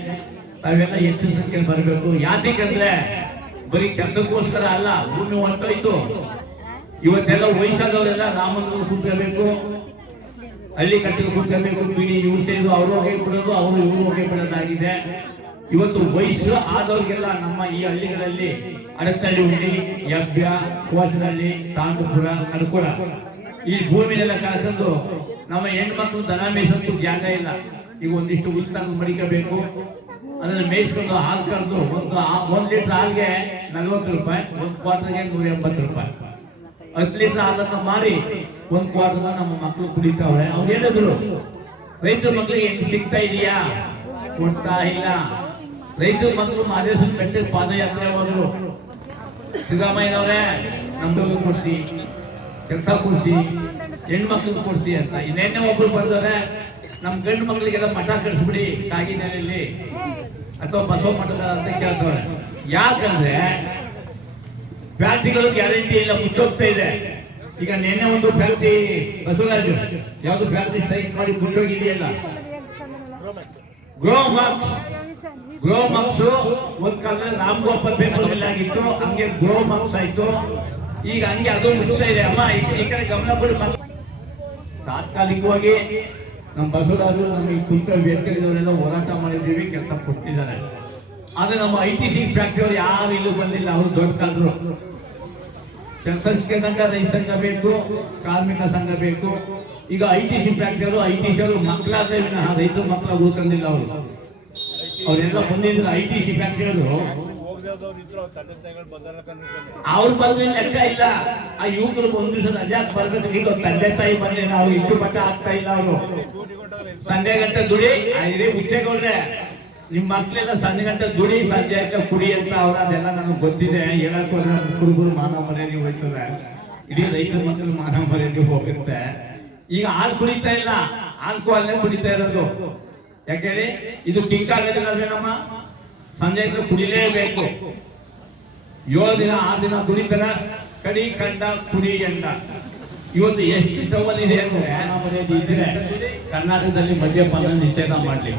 ತಾವೆಲ್ಲ ಹೆಚ್ಚು ಸಂಖ್ಯೆಯಲ್ಲಿ ಬರಬೇಕು. ಯಾಕಂದ್ರೆ ಬರೀ ಚಂದಕ್ಕೋಸ್ಕರ ಅಲ್ಲ, ಭೂಮಿ ಹೊಂಟೋಯ್ತು. ಇವತ್ತೆಲ್ಲ ವಯಸ್ಸಾದವರೆಲ್ಲ ರಾಮಂದ್ರ ಕೂತ್ಕೋಬೇಕು, ಹಳ್ಳಿ ಕಟ್ಟಿಗೆ ಕೂತ್ಕೋಬೇಕು. ಬಿಡಿ ಇವ್ರು ಸೇರಿದು ಅವ್ರು ಹೋಗಿ ಬಿಡೋದು, ಅವರು ಇವ್ರು ಹೋಗಿ ಬಿಡೋದಾಗಿದೆ. ಇವತ್ತು ವಯಸ್ಸು ಆದವ್ರಿಗೆಲ್ಲ ನಮ್ಮ ಈ ಹಳ್ಳಿಗಳಲ್ಲಿ ಅಡಕನಹಳ್ಳಿ ಉಂಡಿ, ಯಬ್ಬ್ಯ, ಕೋಚನಹಳ್ಳಿ, ತಾಂಡೂಪುರ, ಕಡ್ಕೋಳ ಈ ಭೂಮಿನೆಲ್ಲ ಕಳ್ಕೊಂಡು ನಮ್ಮ ಹೆಣ್ಮಕ್ಳು ದನ ಮೇಯಿಸೋದು ಜಾಗ ಇಲ್ಲ. ಈಗ ಒಂದಿಷ್ಟು ಹುಲ್ಲು ಮಡಿಕಬೇಕು, ಅದನ್ನ ಮೇಯಿಸ್ಕೊಂಡು ಹಾಲು ಕರೆದು ಒಂದ್ ಲೀಟರ್ ಹಾಲ್ಗೆ 40 ರೂಪಾಯಿ, 1 ಕ್ವಾರ್ಟರ್ಗೆ 180 ರೂಪಾಯಿ. 10 ಲೀಟರ್ ಹಾಲನ್ನ ಮಾರಿ 1 ಕ್ವಾರ್ಟರ್ನ ನಮ್ಮ ಮಕ್ಕಳು ಕುಡಿತಾವ್ರೆ. ಅವ್ರು ಹೇಳಿದ್ರು ರೈತರ ಮಕ್ಳಿಗೆ ಹೆಂಗ್ ಸಿಗ್ತಾ ಇದೆಯಾ? ಕೊಡ್ತಾ ಇಲ್ಲ. ರೈತರ ಮಕ್ಕಳು ಮಾದೇಶ್ವರ ಬೆಟ್ಟಕ್ಕೆ ಪಾದಯಾತ್ರೆ ಹೋದ್ರು. ಸಿದ್ದರಾಮಯ್ಯನವರೇ ನಮ್ಗೆ ಕೊಡ್ಸಿ, ಕೆಲಸ ಕೊಡ್ಸಿ, ಹೆಣ್ಮಕ್ಳಿಗೆ ಕೊಡ್ಸಿ ಅಂತ. ಇನ್ನೇನೆ ಒಬ್ರು ಬಂದವ್ರೆ, ನಮ್ ಗಂಡು ಮಕ್ಳಿಗೆಲ್ಲ ಮಠ ಕಳಿಸ್ಬಿಡಿ ಕಾಗಿನೆಲೆಯಲ್ಲಿ ಅಥವಾ ಬಸವ ಮಠದ ಅಂತ ಕೇಳ್ತವ್ರೆ. ಯಾಕಂದ್ರೆ ಫ್ಯಾಕ್ಟ್ರಿಗಳು ಗ್ಯಾರಂಟಿ ಇಲ್ಲ, ಮುಚ್ಚೋಗ್ತಾ ಇದೆ. ಈಗ ನೆನ್ನೆ ಒಂದು ಫ್ಯಾಕ್ಟ್ರಿ ಬಸವರಾಜು ಯಾವ್ದು ಫ್ಯಾಕ್ಟ್ರಿ ಸ್ಟ್ರೈಕ್ ಮಾಡಿ ಮುಚ್ಚೋಗಿದೆಯಲ್ಲ, ಗ್ರೋಮಾಕ್ಸ್ ಒಂದ್ ಕಾಲದಲ್ಲಿ ರಾಮಗೋಪಾಲ್ ಪೇಪರ್ ಮಿಲ್ ಆಗಿತ್ತು, ಹಂಗೆ ಗ್ರೋಮಾಕ್ಸ್ ಆಯ್ತು, ಈಗ ಹಂಗೆ ಅದು ಮುಚ್ಚುತ್ತಾ ಇದೆ. ಅಮ್ಮ ಈ ಕಡೆ ಗಮನ ಕೊಡಿ. ತಾತ್ಕಾಲಿಕವಾಗಿ ನಮ್ಮ ಬಸವರಾಜು ನಮಗೆ ಕುಂತ ವ್ಯಕ್ತಿಗಳಿವರೆಲ್ಲ ಹೋರಾಟ ಮಾಡಿದ್ದೀವಿ, ಕೆಲಸ ಕೊಡ್ತಿದ್ದಾರೆ. ಆದ್ರೆ ನಮ್ಮ ITC ಫ್ಯಾಕ್ಟ್ರಿ ಅವರು ಯಾರು ಇಲ್ಲೂ ಬಂದಿಲ್ಲ, ಅವರು ದೊಡ್ಡ ಕಾಲರು. ಕೆಲಸಕ್ಕೆ ಸಂಘ, ರೈತ ಸಂಘ ಬೇಕು, ಕಾರ್ಮಿಕ ಸಂಘ ಬೇಕು. ಈಗ ITC ಫ್ಯಾಕ್ಟ್ರಿ ಅವರು ಮಕ್ಕಳಾದ್ರೆ ರೈತರು ಮಕ್ಕಳ ಉಳ್ಕೊಂಡಿಲ್ಲ. ಅವರೆಲ್ಲ ಬಂದಿದ್ರು. ITC ಫ್ಯಾಕ್ಟ್ರಿ ಅವರು ಅವ್ರು ಬಂದ್ರೆ ಲೆಕ್ಕ ಇಲ್ಲ. ಆ ಯುವಕರು ಒಂದ್ ದಿವಸ ರಜಾ ಬರ್ಬೇಕು. ಈಗ ತಂದೆ ತಾಯಿ ಬಂದ್ರೆ ನಾವು ಇಟ್ಟು ಬಟ್ಟ ಆಗ್ತಾ ಇಲ್ಲ. ಅವರು ಸಂಜೆ ಗಂಟೆ ದುಡಿ ಮುಚ್ಚೇಗೌಡ್ರೆ, ನಿಮ್ ಮಕ್ಳೆಲ್ಲ ಸಂಜೆ ಗಂಟೆ ದುಡಿ, ಸಂಜೆ ಗಂಟೆ ಕುಡಿ ಅಂತ ಅವ್ರ ಅದೆಲ್ಲ ನನಗೆ ಗೊತ್ತಿದೆ. ಹೇಳಕ್ ಹೋದ್ರೆ ಕುರುಬರು ಮಾನವ ಮರ್ಯಾದೆ ಹೋಯ್ತದೆ, ಇಡೀ ರೈತರ ಮಕ್ಕಳು ಮಾನವ ಮರ್ಯಾದೆ ಹೋಗುತ್ತೆ. ಈಗ ಹಾಲು ಕುಡಿತಾ ಇಲ್ಲ, ಆಲ್ಕೋಹಾಲ್ನೇ ಕುಡಿತಾ ಇರೋದು. ಯಾಕೇಳಿ ಇದು ಕಿಂಕ್ ಆಗೋದಿಲ್ಲ ನಮ್ಮ. ಸಂಜೆ ಕುಡಿಲೇಬೇಕು. 7 ದಿನ 6 ದಿನ ಕುಡಿತಾರ, ಕಡಿ ಕಂಡ ಕುಡಿ ಎಂಡ. ಇವತ್ತು ಎಷ್ಟು ಟವಲ್ ಇದೆ ಅಂದ್ರೆ ಇದ್ರೆ ಕರ್ನಾಟಕದಲ್ಲಿ ಮದ್ಯಪಾನ ನಿಷೇಧ ಮಾಡ್ಲಿ.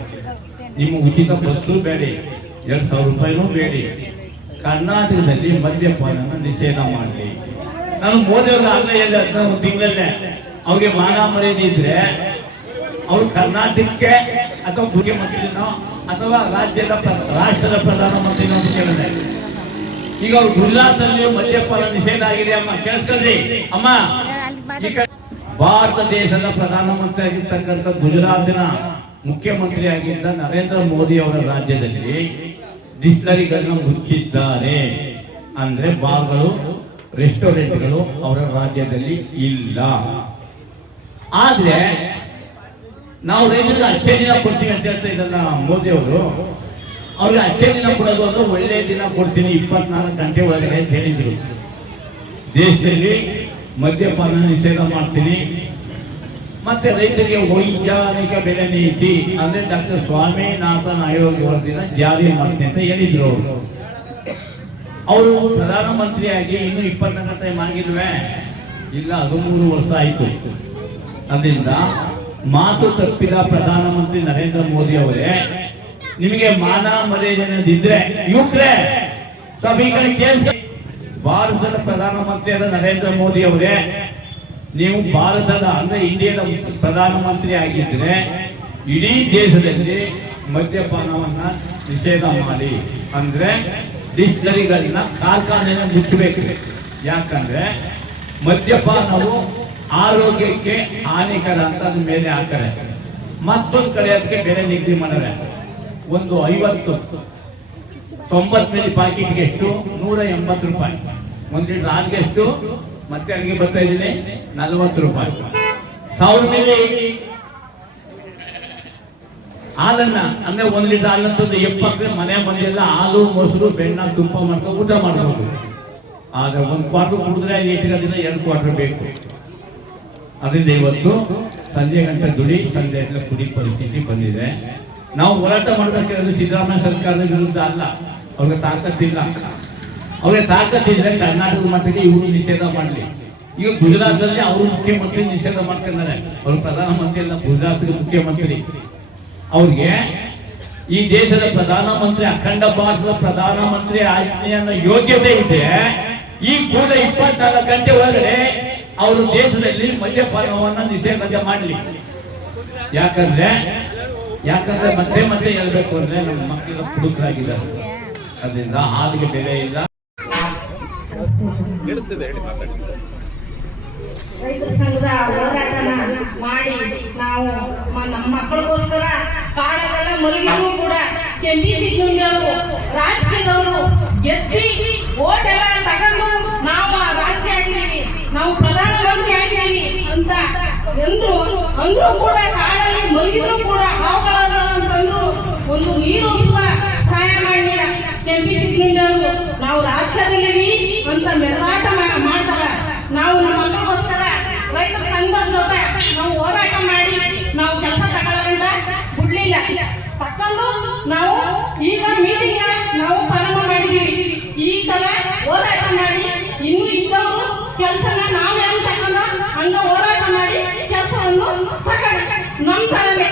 ನಿಮ್ಮ ಉಚಿತ ಬಸ್ಸು ಬೇಡಿ, 2,000 ರೂಪಾಯಿನೂ ಬೇಡಿ. ಕರ್ನಾಟಕದಲ್ಲಿ ಮದ್ಯಪಾನ ನಿಷೇಧ ಮಾಡಲಿ. ನಾನು ಮೋದಿ ಅವರು ಆಗಲೇ ಹೇಳಿದೆ, 11 ತಿಂಗಳಲ್ಲೇ ಅವ್ರಿಗೆ ಮಾನ ಮರ್ಯಾದೆ ಇದ್ರೆ ಅವರು ಕರ್ನಾಟಕಕ್ಕೆ ಅಥವಾ ಮುಖ್ಯಮಂತ್ರಿನೋ ಅಥವಾ ರಾಷ್ಟ್ರದ ಪ್ರಧಾನಮಂತ್ರಿನೋ ಅಂತ ಕೇಳಿದೆ. ಈಗ ಅವ್ರು ಗುಜರಾತ್ನಲ್ಲಿ ಮದ್ಯಪಾನ ನಿಷೇಧ ಆಗಿದೆ. ಅಮ್ಮ ಕೇಳಿಸ್ಕೊಳ್ರಿ ಅಮ್ಮ. ಭಾರತ ದೇಶದ ಪ್ರಧಾನಮಂತ್ರಿ ಆಗಿರ್ತಕ್ಕಂಥ ಗುಜರಾತಿನ ಮುಖ್ಯಮಂತ್ರಿ ಆಗಿದ್ದ ನರೇಂದ್ರ ಮೋದಿ ಅವರ ರಾಜ್ಯದಲ್ಲಿ ಡಿಸ್ಟಿಲರಿಗಳನ್ನ ಮುಚ್ಚಿದ್ದಾರೆ. ಅಂದ್ರೆ ಬಾರ್ಗಳು, ರೆಸ್ಟೋರೆಂಟ್ಗಳು ಅವರ ರಾಜ್ಯದಲ್ಲಿ ಇಲ್ಲ. ಆದ್ರೆ ನಾವು ರೈತರಿಗೆ ಅಚ್ಚೇ ದಿನ ಕೊಡ್ತೀವಿ ಅಂತ ಹೇಳ್ತಾ ಇದ್ದಲ್ಲ ಮೋದಿ ಅವರು. ಅವ್ರಿಗೆ ಅಚ್ಚೇ ದಿನ ಕೊಡೋದು ಅಂದ್ರೆ ಒಳ್ಳೆ ದಿನ ಕೊಡ್ತೀನಿ 24 ಗಂಟೆ ಒಳಗಡೆ ಅಂತ ಹೇಳಿದ್ರು. ದೇಶದಲ್ಲಿ ಮದ್ಯಪಾನ ನಿಷೇಧ ಮಾಡ್ತೀನಿ, ಮತ್ತೆ ರೈತರಿಗೆ ವೈಜ್ಞಾನಿಕ ಬೆಲೆ ನೀತಿ ಅಂದ್ರೆ ಡಾಕ್ಟರ್ ಸ್ವಾಮಿನಾಥನ್ ಆಯೋಗ ವರದಿನ ಜಾರಿ ಮಾಡ್ತೀನಿ ಅಂತ ಹೇಳಿದ್ರು. ಅವರು ಪ್ರಧಾನಮಂತ್ರಿಯಾಗಿ ಇನ್ನು 24 ಗಂಟೆ ಆಗಿಲ್ವೇ? ಇಲ್ಲ, 13 ವರ್ಷ ಆಯ್ತು. ಅದರಿಂದ ಮಾತು ತಪ್ಪಿದ ಪ್ರಧಾನಮಂತ್ರಿ ನರೇಂದ್ರ ಮೋದಿ ಅವರೇ, ನಿಮಗೆ ಮಾನ ಮರ್ಯಾದೆ ಯುವಕರೇ ಸ್ವಲ್ಪ ಈ ಕಡೆ ಕೇಳಿಸಿ. ಭಾರತದ ಪ್ರಧಾನಮಂತ್ರಿಯಾದ ನರೇಂದ್ರ ಮೋದಿ ಅವರೇ, ನೀವು ಭಾರತದ ಅಂದ್ರೆ ಇಂಡಿಯಾದ ಪ್ರಧಾನಮಂತ್ರಿ ಆಗಿದ್ರೆ ಇಡೀ ದೇಶದಲ್ಲಿ ಮದ್ಯಪಾನವನ್ನ ನಿಷೇಧ ಮಾಡಿ. ಅಂದ್ರೆ ಡಿಸ್ಟಿಲರಿಗಳನ್ನ, ಕಾರ್ಖಾನೆನ ಮುಚ್ಚಬೇಕು. ಯಾಕಂದ್ರೆ ಮದ್ಯಪಾನವು ಆರೋಗ್ಯಕ್ಕೆ ಹಾನಿಕರ ಅಂತ ಅದ್ರ ಮೇಲೆ ಹಾಕ್ತಾರೆ. ಮತ್ತೊಂದು ಕಡೆ ಅದಕ್ಕೆ ಬೆಲೆ ನಿಗದಿ ಮಾಡಿದ್ರೆ ಒಂದು 50-90 ಮಿಲಿ ಪ್ಯಾಕೆಟ್ಗೆ ಎಷ್ಟು 180 ರೂಪಾಯಿ. 1 ಲೀಟರ್ ಹಾಲಿಗೆ ಎಷ್ಟು? ಮತ್ತೆ ಅಲ್ಲಿಗೆ ಬರ್ತಾ ಇದ್ದೀನಿ 40 ರೂಪಾಯಿ. 1000 ಮಿಲಿ ಹಾಲನ್ನ ಅಂದ್ರೆ 1 ಲೀಟರ್ ಹಾಲಂತಂದು 70 ಮನೆ ಮಂದಿ ಎಲ್ಲ ಹಾಲು, ಮೊಸರು, ಬೆಣ್ಣ, ತುಪ್ಪ ಮಾಡ್ಕೊಂಡು ಊಟ ಮಾಡ್ಬೋದು. ಆದ್ರೆ 1 ಕ್ವಾರ್ಟರ್ ಕುಡಿದ್ರೆ ಇಟ್ಟಿರೋದಿಲ್ಲ, 2 ಕ್ವಾರ್ಟರ್ ಬೇಕು. ಅದರಿಂದ ಇವತ್ತು ಸಂಜೆ ಗಂಟೆ ದುಡಿ, ಸಂಜೆ ಕುಡಿ ಪರಿಸ್ಥಿತಿ ಬಂದಿದೆ. ನಾವು ಹೋರಾಟ ಮಾಡಬೇಕಾದ್ರೆ ಸಿದ್ದರಾಮಯ್ಯ ಸರ್ಕಾರದ ವಿರುದ್ಧ ಅಲ್ಲ, ಅವ್ರಿಗೆ ತಾಕತ್ತಿಲ್ಲ. ಅವ್ರಿಗೆ ತಾಕತ್ತಿದ್ರೆ ಕರ್ನಾಟಕದ ಮಟ್ಟಿಗೆ ಇವರು ನಿಷೇಧ ಮಾಡಲಿ. ಈಗ ಗುಜರಾತ್ನಲ್ಲಿ ಅವರು ಮುಖ್ಯಮಂತ್ರಿ ನಿಷೇಧ ಮಾಡ್ತಿದ್ದಾರೆ. ಅವರು ಪ್ರಧಾನಮಂತ್ರಿ ಅಲ್ಲ, ಗುಜರಾತ್ಗೆ ಮುಖ್ಯಮಂತ್ರಿ. ಅವ್ರಿಗೆ ಈ ದೇಶದ ಪ್ರಧಾನಮಂತ್ರಿ, ಅಖಂಡ ಭಾರತದ ಪ್ರಧಾನಮಂತ್ರಿ ಆಜ್ಞೆಯನ್ನ ಯೋಗ್ಯತೆ ಇದೆ. ಈ ಕೂಡ 24 ಗಂಟೆ ಒಳಗಡೆ ಅವರು ದೇಶದಲ್ಲಿ ಮದ್ಯಪಾನವನ್ನ ನಿಷೇಧ ಮಾಡಲಿ. ಯಾಕಂದ್ರೆ ಮತ್ತೆ ಮತ್ತೆ ಹೇಳ್ಬೇಕು ಅಂದ್ರೆ ನಮ್ಮ ಮಕ್ಕಳ ಹುಡುಕರಾಗಿದ್ದಾರೆ. ಅದರಿಂದ ಹಾಲಿಗೆ ಬೆಲೆ ಇಲ್ಲ. ರೈತರ ಸಂಘದ ಹೋರಾಟನ ಮಾಡಿ ನಾವು ನಮ್ಮ ಮಕ್ಕಳಿಗೋಸ್ಕರ ಕಾಡಗಳ ಮಲಗಿದ್ರು ಕೂಡ ಕೆಂಪಿಸಿ ರಾಜಕೀಯದವರು ಗೆದ್ದಿ ಓಟ್ ಎಲ್ಲ ತಗೊಂಡು ನಾವು ರಾಜಕೀಯ ಆಗಿದ್ದೀವಿ, ನಾವು ಪ್ರಧಾನಮಂತ್ರಿ ಆಗಿದ್ದೀವಿ ಅಂತ ಅಂದ್ರೂ ಕೂಡ ಕಾಡಲ್ಲಿ ಮಲಗಿದ್ರು ಕೂಡ ಹಾವುಗಳಲ್ಲ ಅಂತಂದ್ರು ಒಂದು ನೀರು ಸಹಾಯ ಮಾಡಿ ಕೆಂಪಿಸಿ ನಾವು ರಾಜಕೀಯದಲ್ಲಿ ಅಂತ ಮೆರದಾಟ ಮಾಡ್ತಾರೆ. ನಾವು ನಮ್ಮ ಮಕ್ಕಳಿಗೋಸ್ಕರ ರೈತರ ಸಂಘದ ಜೊತೆ ನಾವು ಹೋರಾಟ ಮಾಡಿ ನಾವು ಕೆಲಸ ತಗೊಳ್ಳೋದ್ರಿಂದ ಬಿಡ್ಲಿಲ್ಲ. ತಕ್ಕಂದು ನಾವು ಈಗ ಮೀಟಿಂಗ್ ನಾವು ಪ್ರಾರಂಭ ಮಾಡಿದ್ದೀವಿ. ಈ ತರ ಹೋರಾಟ ಮಾಡಿ ಇನ್ನು ಇದ್ದವರು ಕೆಲಸನ ನಾವೇನು ತಗೊಂಡ ಹಂಗ ಹೋರಾಟ ಮಾಡಿ ಕೆಲಸವನ್ನು ತಗೊಂಡು ನಮ್ಮ ತರನೇ